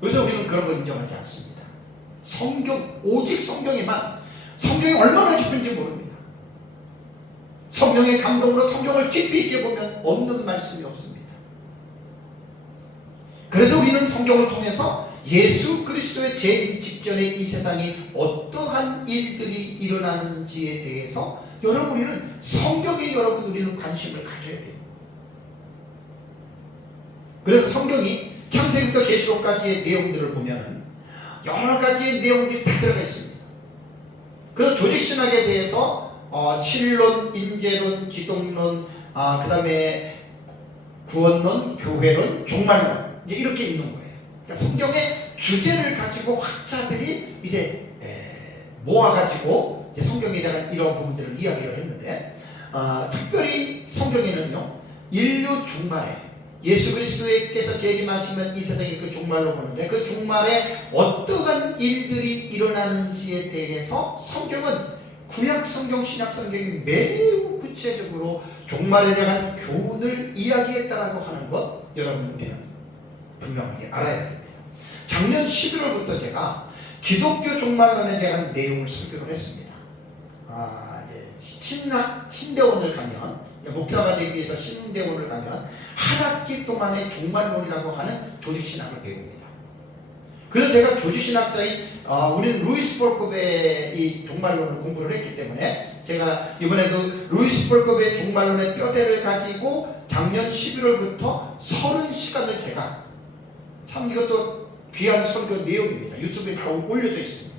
그래서 우리는 그런 걸 인정하지 않습니다. 성경, 오직 성경에만, 성경이 얼마나 깊은지 모릅니다. 성령의 감동으로 성경을 깊이 있게 보면 없는 말씀이 없습니다. 그래서 우리는 성경을 통해서 예수 그리스도의 재림 직전에 이 세상에 어떠한 일들이 일어나는지에 대해서 우리는 성경에 우리는 관심을 가져야 돼요. 그래서 성경이 창세기부터 계시록까지의 내용들을 보면 여러 가지의 내용들이 다 들어가 있습니다. 그래서 조직신학에 대해서 신론, 인재론, 기독론, 그 다음에 구원론, 교회론, 종말론 이렇게 있는 거예요. 그러니까 성경의 주제를 가지고 학자들이 이제 모아가지고 이제 성경에 대한 이런 부분들을 이야기를 했는데 특별히 성경에는요 인류 종말에 예수 그리스도께서 재림하시면 이 세상이 그 종말로 보는데 그 종말에 어떠한 일들이 일어나는지에 대해서 성경은 구약 성경, 신약 성경이 매우 구체적으로 종말에 대한 교훈을 이야기했다라고 하는 것 여러분 우리는 분명하게 알아야 됩니다. 작년 11월부터 제가 기독교 종말론에 대한 내용을 설교를 했습니다. 신대원을 가면 목사가 되기 위해서 신대원을 가면 한 학기 동안의 종말론이라고 하는 조직신학을 배웁니다. 그래서 제가 조직신학자인 우리는 루이스 볼컵의 이 종말론을 공부를 했기 때문에 제가 이번에도 루이스 볼컵의 종말론의 뼈대를 가지고 작년 11월부터 30시간을 제가 참 이것도 귀한 설교 내용입니다. 유튜브에 다 올려져 있습니다.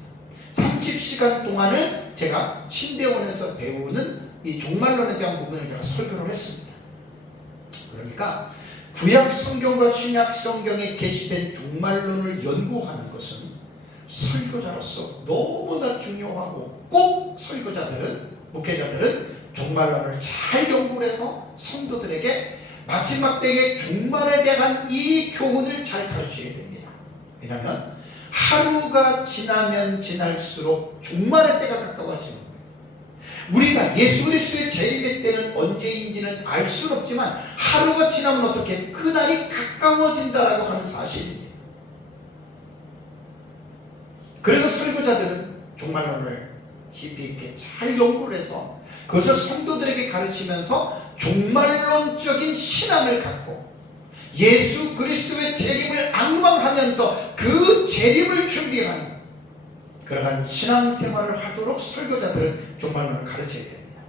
30시간 동안을 제가 신대원에서 배우는 이 종말론에 대한 부분을 제가 설교를 했습니다. 그러니까 구약 성경과 신약 성경에 게시된 종말론을 연구하는 것은 설교자로서 너무나 중요하고 꼭 설교자들은, 목회자들은 종말론을 잘 연구를 해서 성도들에게 마지막 때의 종말에 대한 이 교훈을 잘 가르쳐야 됩니다. 왜냐하면 하루가 지나면 지날수록 종말의 때가 가까워지는 거예요. 우리가 예수 그리스도의 재림의 때는 언제인지는 알 수는 없지만 하루가 지나면 어떻게 그날이 가까워진다라고 하는 사실입니다. 그래서 설교자들은 종말론을 깊이 있게 잘 연구를 해서 그것을 성도들에게 가르치면서 종말론적인 신앙을 갖고 예수 그리스도의 재림을 앙망하면서 그 재림을 준비하는 그러한 신앙생활을 하도록 설교자들은 종말론을 가르쳐야 됩니다.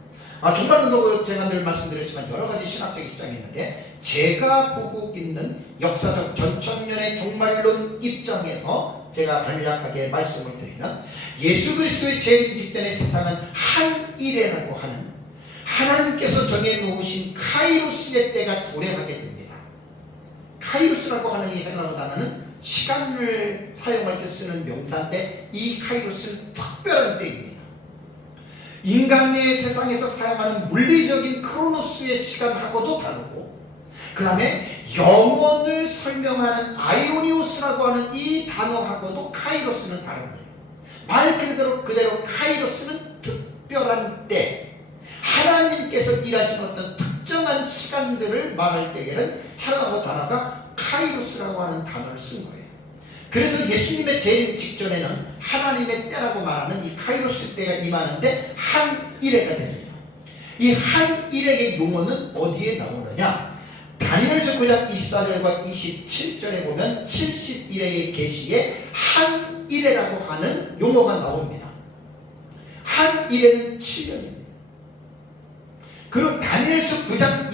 종말론도 제가 늘 말씀드렸지만 여러 가지 신학적 입장이 있는데 제가 보고 있는 역사적 전천년의 종말론 입장에서 제가 간략하게 말씀을 드리면 예수 그리스도의 재림 직전의 세상은 한 일에라고 하는 하나님께서 정해놓으신 카이로스의 때가 도래하게 됩니다. 카이로스라고 하는 이 헬라어 단어는 시간을 사용할 때 쓰는 명사인데 이 카이로스는 특별한 때입니다. 인간의 세상에서 사용하는 물리적인 크로노스의 시간하고도 다르고 그 다음에 영원을 설명하는 아이오니오스라고 하는 이 단어하고도 카이로스는 다른 거예요. 말 그대로 카이로스는 특별한 때, 하나님께서 일하신 어떤 특정한 시간들을 말할 때에는 헬라어 단어가 카이로스라고 하는 단어를 쓴 거예요. 그래서 예수님의 재림 직전에는 하나님의 때라고 말하는 이 카이로스 때가 임하는데 한 일회가 됩니다. 이 한 일회의 용어는 어디에 나오느냐? 다니엘서 9장 24절과 27절에 보면 70일의 계시에 한 일회라고 하는 용어가 나옵니다. 한 일회는 7년입니다. 그리고 다니엘서 9장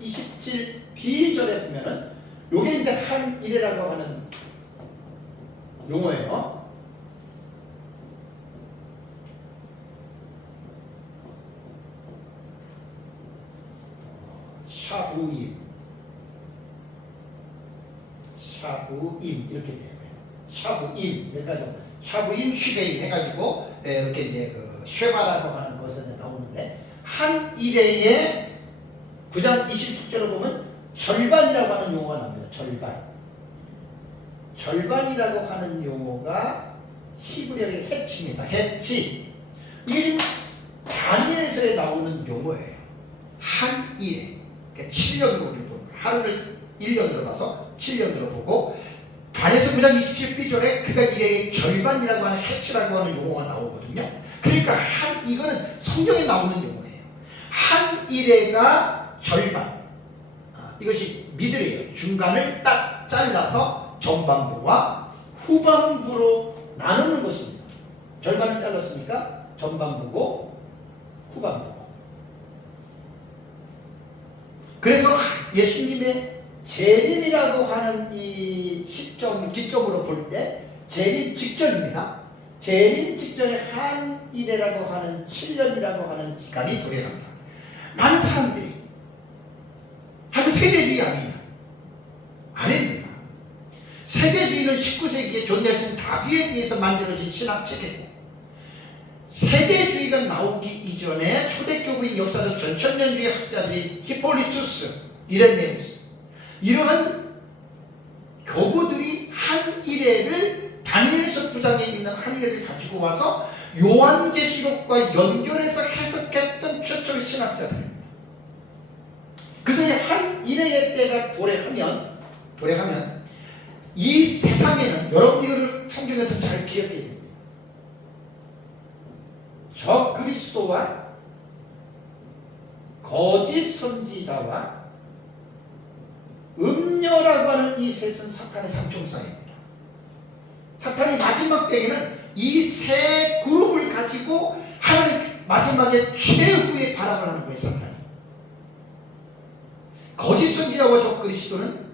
27B절에 보면은 요게 이제 한 일이라고 하는 용어예요. 샤부임 이렇게 돼요. 샤부임 해가지고 샤부임 슈베임 해가지고 이렇게 이제 그 쉐바라고 하는 것에 나오는데 한 일회에 9장 26절을 보면 절반이라고 하는 용어가 나옵니다. 절반이라고 하는 용어가 히브리어의 해치입니다. 해치. 이게 지금 다니엘서에 나오는 용어예요. 한 일에. 그러니까 7년으로 우리 보는 거예요. 하루를 1년으로 봐서 7년으로 보고 다니엘서 9장 27B절에 그가 일의 절반이라고 하는 해치라고 하는 용어가 나오거든요. 그러니까 이거는 성경에 나오는 용어예요. 한 일회가 절반. 이것이 미들이에요. 중간을 딱 잘라서 전반부와 후반부로 나누는 것입니다. 절반을 잘랐으니까 전반부고 후반부고. 그래서 예수님의 재림이라고 하는 이 시점, 기점으로 볼 때 재림 직전입니다. 재림 직전에 한 일회라고 하는 7년이라고 하는 기간이 도래합니다. 많은 사람들이 세대주의 아니냐? 아닙니다. 세대주의는 19세기에 존 넬슨 다비에 의해서 만들어진 신학체계고 세대주의가 나오기 이전에 초대교부인 역사적 전천년주의 학자들이 히폴리투스, 이레메우스 이러한 교부들이 한 일회를 다니엘서 9장에 있는 한 일회를 가지고 와서 요한계시록과 연결해서 해석했던 최초의 신학자들입니다. 그중에 한 일회의 때가 도래하면 이 세상에는 여러분들이 성경에서 잘 기억해야 됩니다. 저 그리스도와 거짓 선지자와 음녀라고 하는 이 셋은 사탄의 삼총사입니다. 사탄이 마지막 때에는 이 세 그룹을 가지고 하나님 마지막에 최후의 발악을 하는 거예요. 사탄이. 거짓 선지자와 저 그리스도는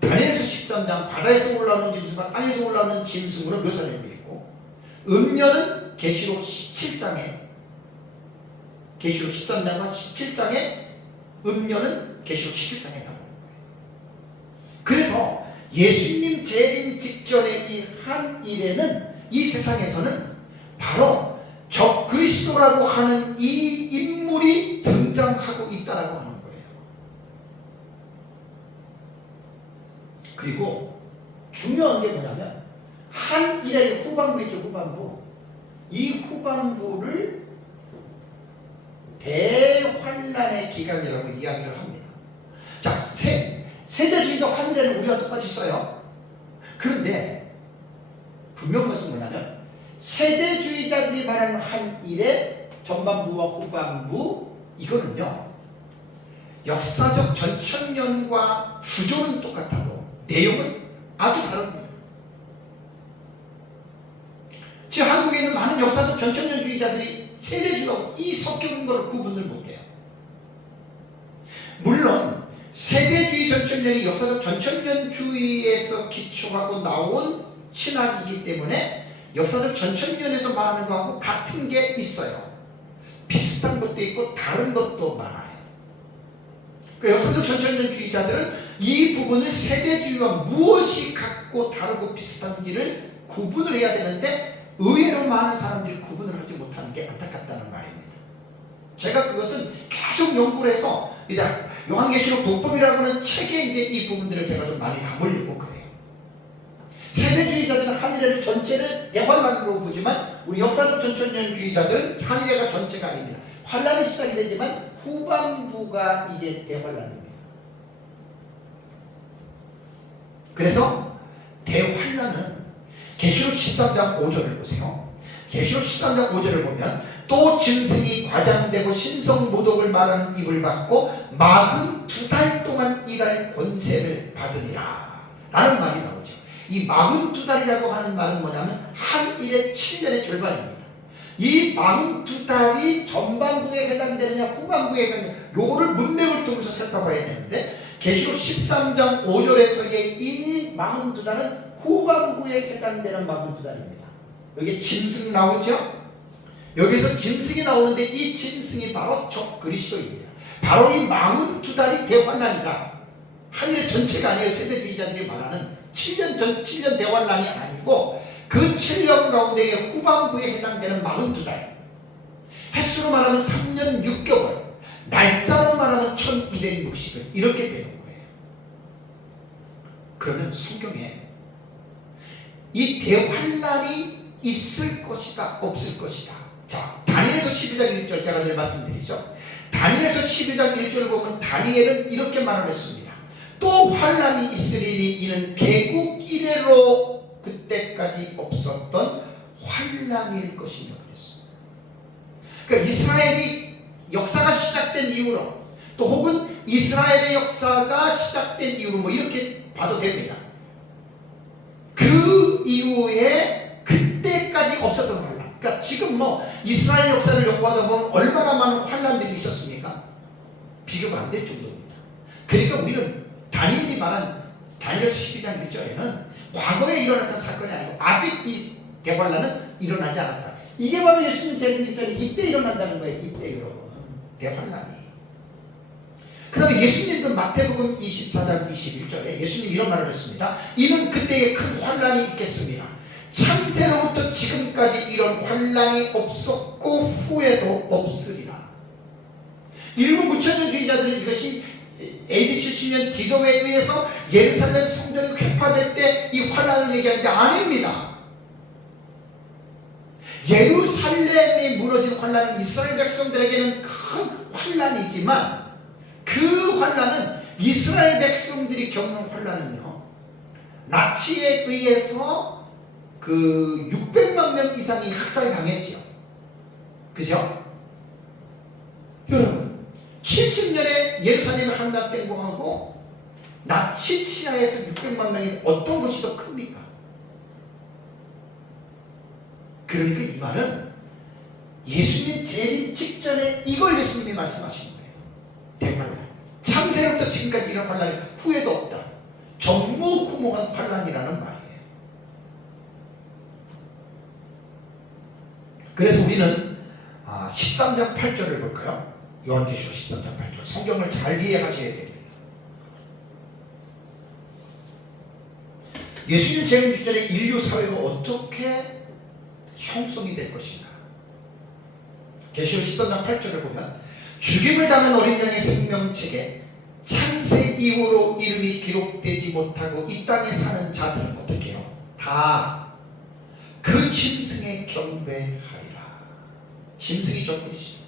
다니엘서 13장 바다에서 올라오는 짐승과 땅에서 올라오는 짐승으로 묘사되고 있고 음녀는 계시록 13장과 17장에 음녀는 계시록 17장에 나오는 거예요. 그래서 예수님 재림 직전의 이 한 일에는 이 세상에서는 바로 저 그리스도라고 하는 이 인물이 등장하고 있다라고 하는 거예요. 그리고 중요한 게 뭐냐면 한 일의 후반부 있죠. 후반부. 이 후반부를 대환란의 기간이라고 이야기를 합니다. 자, 세대주의도 한 일에는 우리가 똑같이 써요. 그런데 분명한 것은 뭐냐면 세대주의자들이 말하는 한 일의 전반부와 후반부 이거는요 역사적 전천년과 구조는 똑같아도 내용은 아주 다릅니다. 지금 한국에 있는 많은 역사적 전천년주의자들이 세대주의하고 이 섞여있는 걸 구분을 못해요. 물론 세대주의 전천년이 역사적 전천년주의에서 기초하고 나온 신학이기 때문에 역사적 전천년에서 말하는 거하고 같은 게 있어요. 비슷한 것도 있고 다른 것도 많아요. 그 역사적 전천년주의자들은 이 부분을 세대주의와 무엇이 같고 다르고 비슷한지를 구분을 해야 되는데 의외로 많은 사람들이 구분을 하지 못하는 게 안타깝다는 말입니다. 제가 그것은 계속 연구를 해서 이제 요한계시록 독법이라고 하는 책에 이제 이 부분들을 제가 좀 많이 담으려고 그래요. 세대주의자들은 한일회를 전체를 대환란으로 보지만 우리 역사적 전천년주의자들은 한일회가 전체가 아닙니다. 환란이 시작이 되지만 후반부가 이제 대환란입니다. 그래서 대환란은 계시록 13장 5절을 보세요. 계시록 13장 5절을 보면 또 짐승이 과장되고 신성 모독을 말하는 입을 받고 42달 동안 일할 권세를 받으리라 라는 말이 나오죠. 이 42달이라고 하는 말은 뭐냐면 한 일의 7년의 절반입니다. 이 42달이 전반부에 해당되느냐 후반부에 해당되느냐 요거를 문맥을 통해서 살펴봐야 되는데 계시록 13장 5절에서의 이 42달은 후반부에 해당되는 42달입니다. 여기 짐승 나오죠? 여기서 짐승이 나오는데 이 짐승이 바로 적 그리스도입니다. 바로 이 42달이 대환란이다. 한일의 전체가 아니에요. 세대주의자들이 말하는 7년 대환란이 아니고 그 7년 가운데의 후반부에 해당되는 42달. 횟수로 말하면 3년 6개월, 날짜로 말하면 1260일 이렇게 되는 거예요. 그러면 성경에 이 대환란이 있을 것이다 없을 것이다. 자, 다니엘서 12장 1절 제가 늘 말씀드리죠. 다니엘서 12장 1절을 보면 다니엘은 이렇게 말을 했습니다. 또 환란이 있으리니 이는 개국 이래로 그때까지 없었던 환란일 것이며 그랬습니다. 그러니까 이스라엘이 역사가 시작된 이후로 또 혹은 이스라엘의 역사가 시작된 이후로 뭐 이렇게 봐도 됩니다. 그 이후에 그때까지 없었던 환란. 그러니까 지금 뭐 이스라엘 역사를 연구하다 보면 얼마나 많은 환란들이 있었습니까? 비교가 안 될 정도입니다. 그러니까 우리는 다니엘이 말한 다니엘서 12장 1절에는 과거에 일어났던 사건이 아니고 아직 이 대환란은 일어나지 않았다. 이게 바로 예수님 재림이니까 이때 일어난다는 거예요. 이때 여러분 대환란이. 그 다음에 예수님도 마태복음 24장 21절에 예수님 이런 말을 했습니다. 이는 그때에 큰 환란이 있겠습니다. 창세로부터 지금까지 이런 환란이 없었고 후에도 없으리라. 일부 무천년주의자들은 이것이 AD 70년 디도에 의해서 예루살렘 성전이 회파될 때 이 환란을 얘기하는데 아닙니다. 예루살렘이 무너진 환란은 이스라엘 백성들에게는 큰 환란이지만 그 환란은 이스라엘 백성들이 겪는 환란은요 나치에 의해서 그 600만 명 이상이 학살당했죠. 그죠? 여러분 70년에 예루살렘이 함락된 거하고 나치 치하에서 600만 명이 어떤 것이 더 큽니까? 그러니까 이 말은 예수님 재림 직전에 이걸 예수님이 말씀하신 거예요. 대환란. 창세로부터 지금까지 이런 환란이 후에도 없다. 전무후무한 환란이라는 말이에요. 그래서 우리는 13장 8절을 볼까요? 요한계시록 13장 8절. 성경을 잘 이해하셔야 됩니다. 예수님 재림 직전에 인류 사회가 어떻게 형성이 될 것인가? 계시록 13장 8절을 보면 죽임을 당한 어린 양의 생명책에 창세 이후로 이름이 기록되지 못하고 이 땅에 사는 자들은 어떻게 해요? 다 그 짐승에 경배하리라. 짐승이 적그리스도.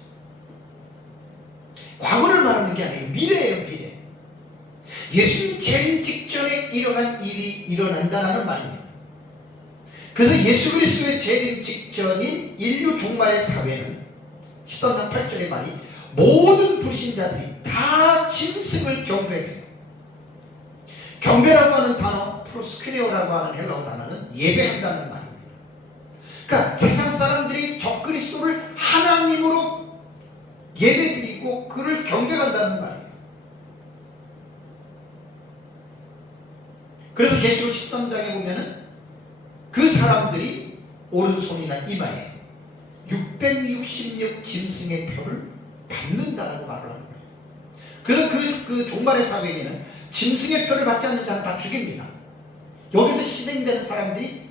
과거를 말하는 게 아니에요. 미래예요. 미래. 예수님 재림 직전에 일어난 일이 일어난다는 말입니다. 그래서 예수 그리스도의 재림 직전인 인류 종말의 사회는 13장 8절의 말이 모든 불신자들이 다 짐승을 경배해요. 경배라고 하는 단어 프로스퀴네오라고 하는 헬라어 단어는 예배한다는 말입니다. 그러니까 세상 사람들이 적그리스도를 하나님으로 예배드리고 그를 경배한다는 말이에요. 그래서 계시록 13장에 보면은 그 사람들이 오른손이나 이마에 666 짐승의 표를 받는다라고 말을 하는 거예요. 그래서 그 종말의 사회에는 짐승의 표를 받지 않는 자는 다 죽입니다. 여기서 희생되는 사람들이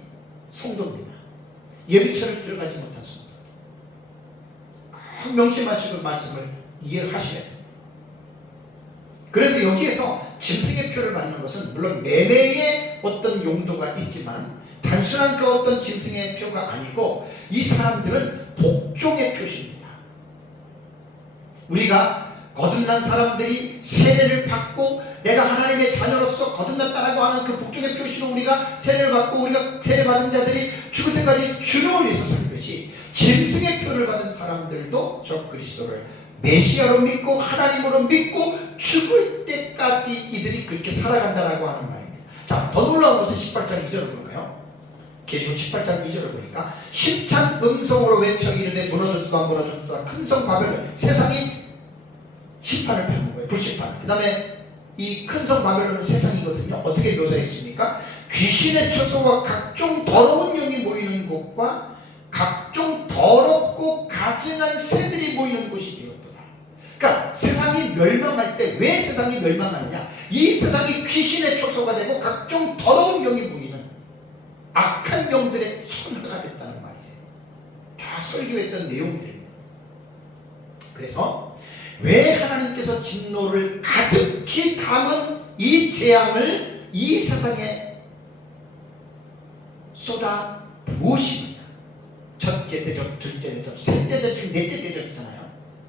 성도입니다. 예비처를 들어가지 못한 성도. 명심하시고 말씀을 이해하셔야 됩니다. 그래서 여기에서 짐승의 표를 받는 것은 물론 매매의 어떤 용도가 있지만 단순한 그 어떤 짐승의 표가 아니고 이 사람들은 복종의 표시입니다. 우리가 거듭난 사람들이 세례를 받고 내가 하나님의 자녀로서 거듭났다라고 하는 그 복종의 표시로 우리가 세례를 받고 우리가 세례받은 자들이 죽을 때까지 주님을 위해서 살듯이 짐승의 표를 받은 사람들도 저 그리스도를 메시아로 믿고 하나님으로 믿고 죽을 때까지 이들이 그렇게 살아간다라고 하는 말입니다. 자, 더 놀라운 것은 18장 2절을 볼까요? 계시록 18장 2절을 보니까 힘찬 음성으로 외쳐 이르되 무너졌다 무너졌다 큰 성 바벨론 세상이 심판을 받는 거예요. 불심판. 그 다음에 이 큰 성 바벨론은 세상이거든요. 어떻게 묘사했습니까? 귀신의 처소와 각종 더러운 영이 모이는 곳과 각종 더럽고 가증한 새들이 모이는 곳이 되었도다. 그러니까 세상이 멸망할 때 왜 세상이 멸망하느냐? 이 세상이 귀신의 처소가 되고 각종 더러운 영이 모이는 악한 영들의 천하가 됐다는 말이에요. 다 설교했던 내용들입니다. 그래서 왜 하나님께서 진노를 가득히 담은 이 재앙을 이 세상에 쏟아 부으시느냐? 첫째 대접, 둘째 대접, 셋째 대접, 넷째 대접이잖아요.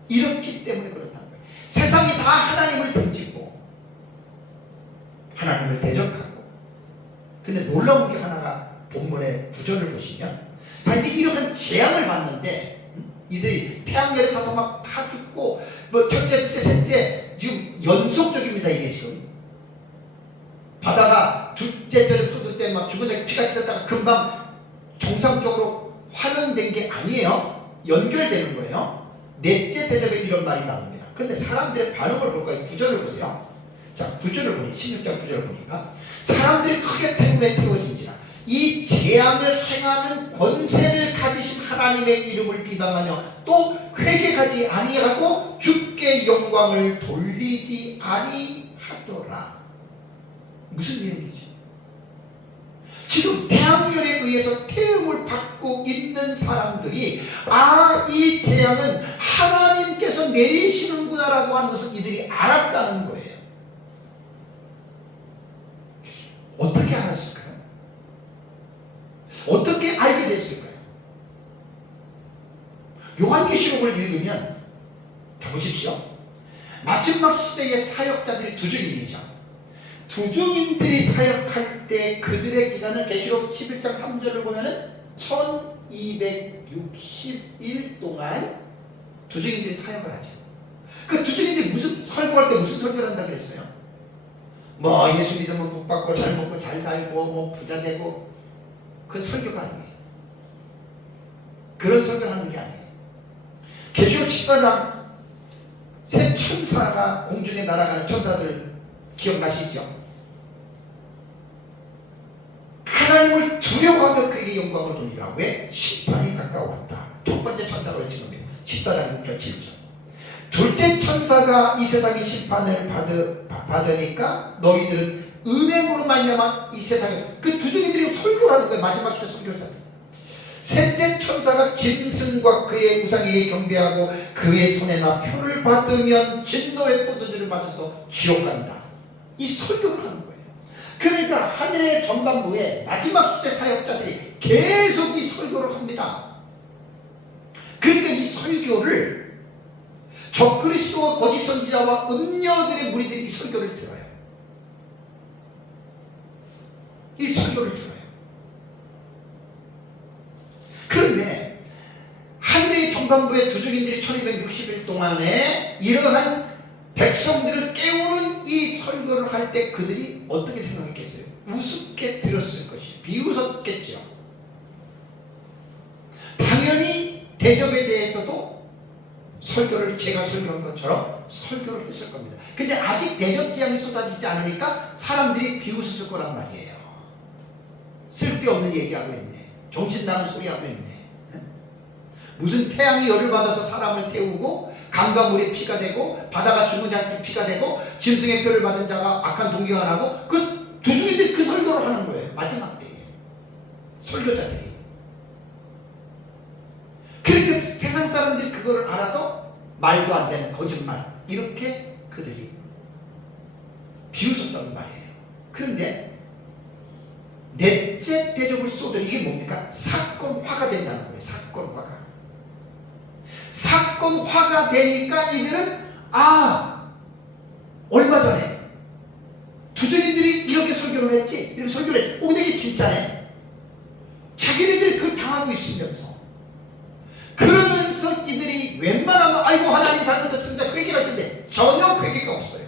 이렇기 때문에 그렇다는 거예요. 세상이 다 하나님을 등지고 하나님을 대적하고. 근데 놀라운 게 하나가 본문의 구절을 보시면 다 이제 이러한 재앙을 받는데 이들이 태양열에 타서 막 다 죽고 뭐 첫째, 둘째, 셋째 지금 연속적입니다. 이게 지금 바다가 둘째 절 쏟을 때 막 죽은 데 피가 찢었다가 금방 정상적으로 환원된 게 아니에요. 연결되는 거예요. 넷째 대접에 이런 말이 나옵니다. 근데 사람들의 반응을 볼까요? 구절을 보세요. 자, 구절을 보니 16장 구절을 보니까 사람들이 크게 태움에 태워진지라 이 재앙을 행하는 권세를 가지신 하나님의 이름을 비방하며 또 회개하지 아니하고 주께 영광을 돌리지 아니하더라. 무슨 내용이죠? 지금 태양열에 의해서 태움을 받고 있는 사람들이 이 재앙은 하나님께서 내리시는구나라고 하는 것을 이들이 알았다는 거예요. 어떻게 알았을까요? 어떻게 알게 됐을까요? 요한계시록을 읽으면 자 보십시오. 마지막 시대의 사역자들이 두 증인이죠. 두 증인들이 사역할 때 그들의 기간을 계시록 11장 3절을 보면은 1260일 동안 두 증인들이 사역을 하죠. 그 두 증인들이 무슨 설교할 때 무슨 설교를 한다 그랬어요? 뭐 예수 믿으면 복 받고 잘 먹고 잘 살고 뭐 부자 되고 그 설교가 아니에요. 그런 설교를 하는 게 아니에요. 계시록 14장 새 천사가 공중에 날아가는 천사들 기억나시죠? 하나님을 두려워하며 그에게 영광을 돌리라. 왜? 심판이 가까웠다. 첫 번째 천사가 외친 겁니다. 14장 6절 7절. 둘째 천사가 이 세상의 심판을 받으니까 너희들은 은행으로 말미암아 이 세상에 그 두 증인들이 설교를 하는 거예요. 마지막 시대 설교자들. 셋째 천사가 짐승과 그의 우상에게 경배하고 그의 손에나 표를 받으면 진노의 포도주를 맞아서 지옥 간다. 이 설교를 하는 거예요. 그러니까 하늘의 전반부에 마지막 시대 사역자들이 계속 이 설교를 합니다. 그러니까 이 설교를 적그리스도와 거짓 선지자와 음녀들의 무리들이 이 설교를 들어요. 이 설교를 들어요. 그런데 하늘의 전반부의 두 증인들이 1260일 동안에 이러한 백성들을 깨우는 이 설교를 할 때 그들이 어떻게 생각했겠어요? 우습게 들었을 것이 비웃었겠죠. 당연히 대접에 대해서도 설교를 제가 설교한 것처럼 설교를 했을 겁니다. 근데 아직 대접 재앙이 쏟아지지 않으니까 사람들이 비웃었을 거란 말이에요. 쓸데없는 얘기하고 있네. 정신 나간 소리 하고 있네. 무슨 태양이 열을 받아서 사람을 태우고 강가물이 피가 되고 바다가 죽은 자한테 피가 되고 짐승의 표를 받은 자가 악한 동경을 하고 그 두 중인데 그 설교를 하는 거예요. 마지막 때에 설교자들이. 그러니까 세상 사람들이 그거를 알아도 말도 안 되는 거짓말 이렇게 그들이 비웃었단 말이에요. 그런데 넷째 대접을 쏟은 이게 뭡니까? 사건화가 된다는 거예요. 사건화가. 사건화가 되니까 이들은 얼마 전에 두 증인들이 이렇게 설교를 했지. 이렇게 설교를 했지. 근데 이게 진짜네. 자기네들이 그걸 당하고 있으면서 그러면서 이들이 웬만하면 아이고 하나님 잘못했습니다 회개가 있는데 전혀 회개가 없어요.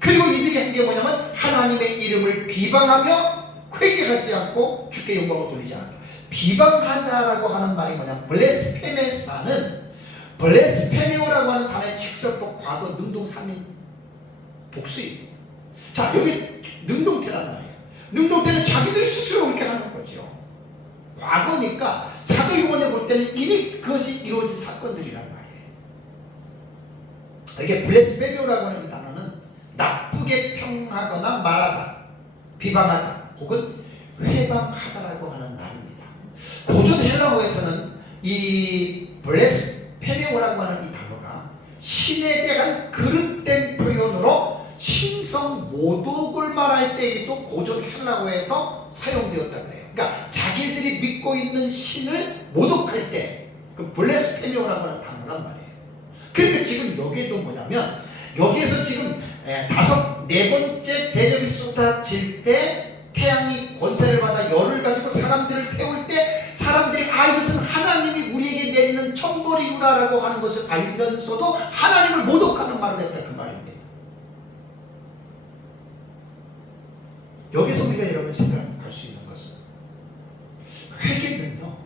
그리고 이들이 한 게 뭐냐면 하나님의 이름을 비방하며 회개 회개하지 않고 주께 영광을 돌리지 않는다. 비방하다라고 하는 말이 뭐냐? 블레스페메사는 블레스페메오라고 하는 단어의 직설법 과거 능동 3인 복수입니다. 자, 여기 능동태란 말이에요. 능동태는 자기들 스스로 그렇게 하는 거죠. 과거니까 사도요한에 볼 때는 이미 그것이 이루어진 사건들이란 말이에요. 이게 블레스페메오라고 하는 이 단어는 나쁘게 평하거나 말하다, 비방하다, 혹은 회방하다라고 하는 말입니다. 고전 헬라어에서는 이 블레스페메오라고 하는 이 단어가 신에 대한 그릇된 표현으로 신성 모독을 말할 때에도 고전 헬라어에서 사용되었다 그래요. 그러니까 자기들이 믿고 있는 신을 모독할 때 그 블레스페메오라고 하는 단어란 말이에요. 그러니까 지금 여기에도 뭐냐면 여기에서 지금 네 번째 대접이 쏟아질 때 태양이 권세를 받아 열을 가지고 사람들을 태울 때 사람들이 이것은 하나님이 우리에게 내리는 천벌이구나라고 하는 것을 알면서도 하나님을 모독하는 말을 했다 그 말입니다. 여기서 우리가 여러분 생각할 수 있는 것은 회개는요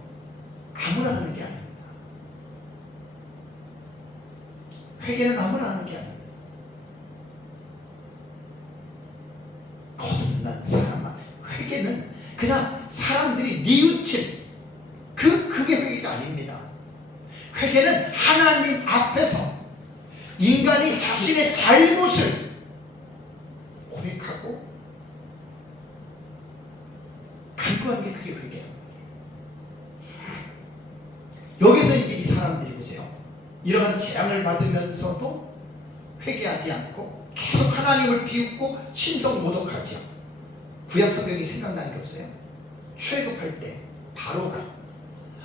아무나 하는 게 아닙니다. 회개는 아무나 하는 게 아닙니다. 거듭난 사람, 회개는 그냥 사람들이 뉘우친 그게 회개가 아닙니다. 회개는 하나님 앞에서 인간이 자신의 잘못을 고백하고 간구하는 게 그게 회개예요. 여기서 이제 이 사람들이 보세요. 이러한 재앙을 받으면서도 회개하지 않고 계속 하나님을 비웃고 신성 모독하죠. 구약 성경이 생각나는 게 없어요? 출애굽할 때 바로가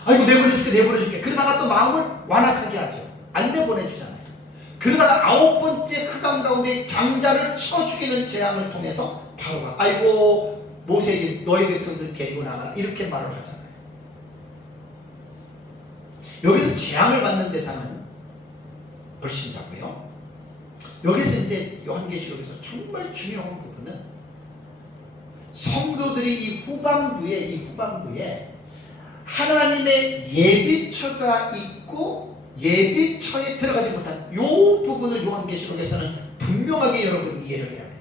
아이고 내보내줄게 그러다가 또 마음을 완악하게 하죠. 안 내보내주잖아요. 그러다가 9번째 흑암 가운데 장자를 쳐 죽이는 재앙을 통해서 바로가 아이고 모세에게 너희 백성들 데리고 나가라 이렇게 말을 하잖아요. 여기서 재앙을 받는 대상은 불신자고요. 여기서 이제 요한계시록에서 정말 중요한 부분은 성도들이 이 후반부에 하나님의 예비처가 있고 예비처에 들어가지 못한 이 부분을 요한계시록에서는 분명하게 여러분 이해를 해야 됩니다.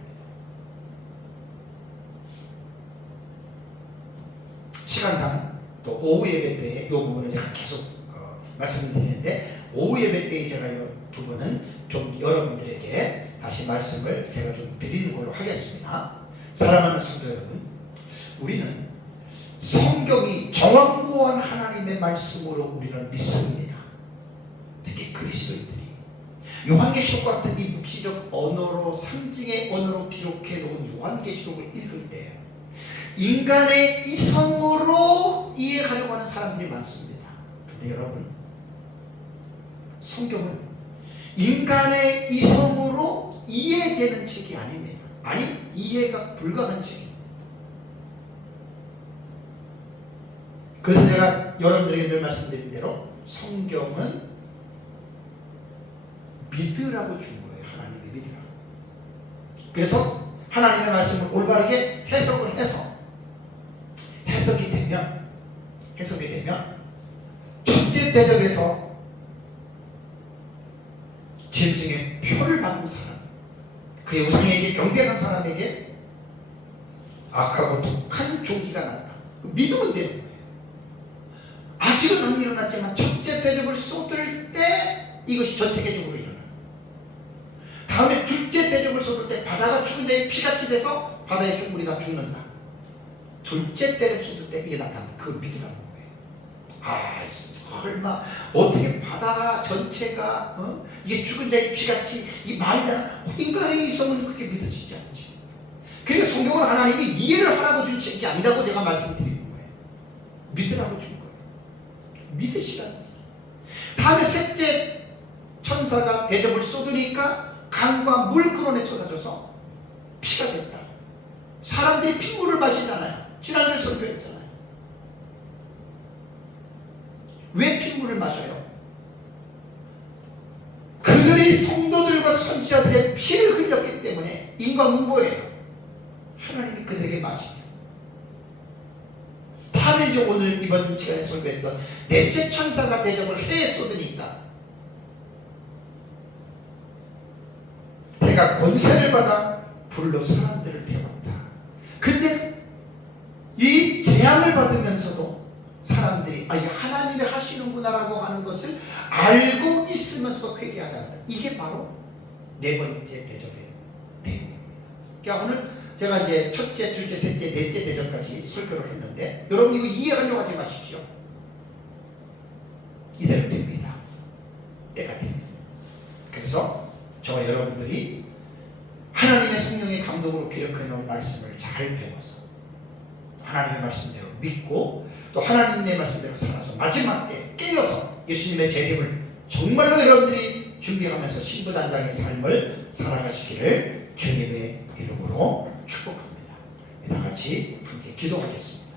시간상 또 오후 예배 때 이 부분을 제가 계속 말씀을 드리는데 오후 예배 때 제가 이 부분은 좀 여러분들에게 다시 말씀을 제가 좀 드리는 걸로 하겠습니다. 사랑하는 성도 여러분, 우리는 성경이 정확무한 하나님의 말씀으로 우리는 믿습니다. 특히 그리스도인들이 요한계시록 같은 이 묵시적 언어로 상징의 언어로 기록해 놓은 요한계시록을 읽을 때 인간의 이성으로 이해하려고 하는 사람들이 많습니다. 근데 여러분, 성경은 인간의 이성으로 이해되는 책이 아닙니다. 아니, 이해가 불가한 책입니다. 그래서 제가 여러분들에게 늘 말씀드린 대로 성경은 믿으라고 준 거예요. 하나님이 믿으라고. 그래서 하나님의 말씀을 올바르게 해석을 해서 해석이 되면 첫째 대접에서 짐승의 표를 받은 사람, 그의 우상에게 경배한 사람에게 악하고 독한 종기가 났다. 믿으면 되는 거예요. 아직은 안 일어났지만 첫째 대접을 쏟을 때 이것이 전 세계적으로 일어나요. 다음에 둘째 대접을 쏟을 때 바다가 죽은 자의 피같이 돼서 바다의 생물이 다 죽는다. 둘째 대접 쏟을 때 이게 나타난다. 그걸 믿으라는 거예요. 설마 어떻게 바다 전체가 이게 죽은 자의 피같이 이 말이 되나? 인간의 이성은 그렇게 믿어지지 않지. 그러니까 성경은 하나님이 이해를 하라고 준 책이 아니라고 제가 말씀드리는 거예요. 믿으라고 준 거예요. 믿으시라는 거예요. 다음에 셋째 천사가 대접을 쏟으니까 강과 물 근원에 쏟아져서 피가 됐다. 사람들이 핏물을 마시잖아요. 지난주에 설교했잖아요. 왜 핏물을 마셔요? 그들이 성도들과 선지자들의 피를 흘렸기 때문에 인과응보예요. 하나님이 그들에게 마시게. 다음에 이제 오늘 이번 시간에 설교했던 넷째 천사가 대접을 해에 쏟으니까 내가 권세를 받아 불로 사람들을 태웠다. 근데 이 재앙을 받으면서도 사람들이 이게 하나님이 하시는구나라고 하는 것을 알고 있으면서도 회개하지 않는다. 이게 바로 네 번째 대접의 내용입니다. 그러니까 오늘 제가 이제 첫째, 둘째, 셋째, 넷째 대접까지 설교를 했는데 여러분 이거 이해하려고 하지 마십시오. 이대로 됩니다. 때가 됩니다. 그래서 저와 여러분들이 하나님의 성령의 감동으로 기록해 놓은 말씀을 잘 배워서 하나님의 말씀대로 믿고 또 하나님의 말씀대로 살아서 마지막 때 깨어서 예수님의 재림을 정말로 여러분들이 준비하면서 신부단장의 삶을 살아가시기를 주님의 이름으로 축복합니다. 다 같이 함께 기도하겠습니다.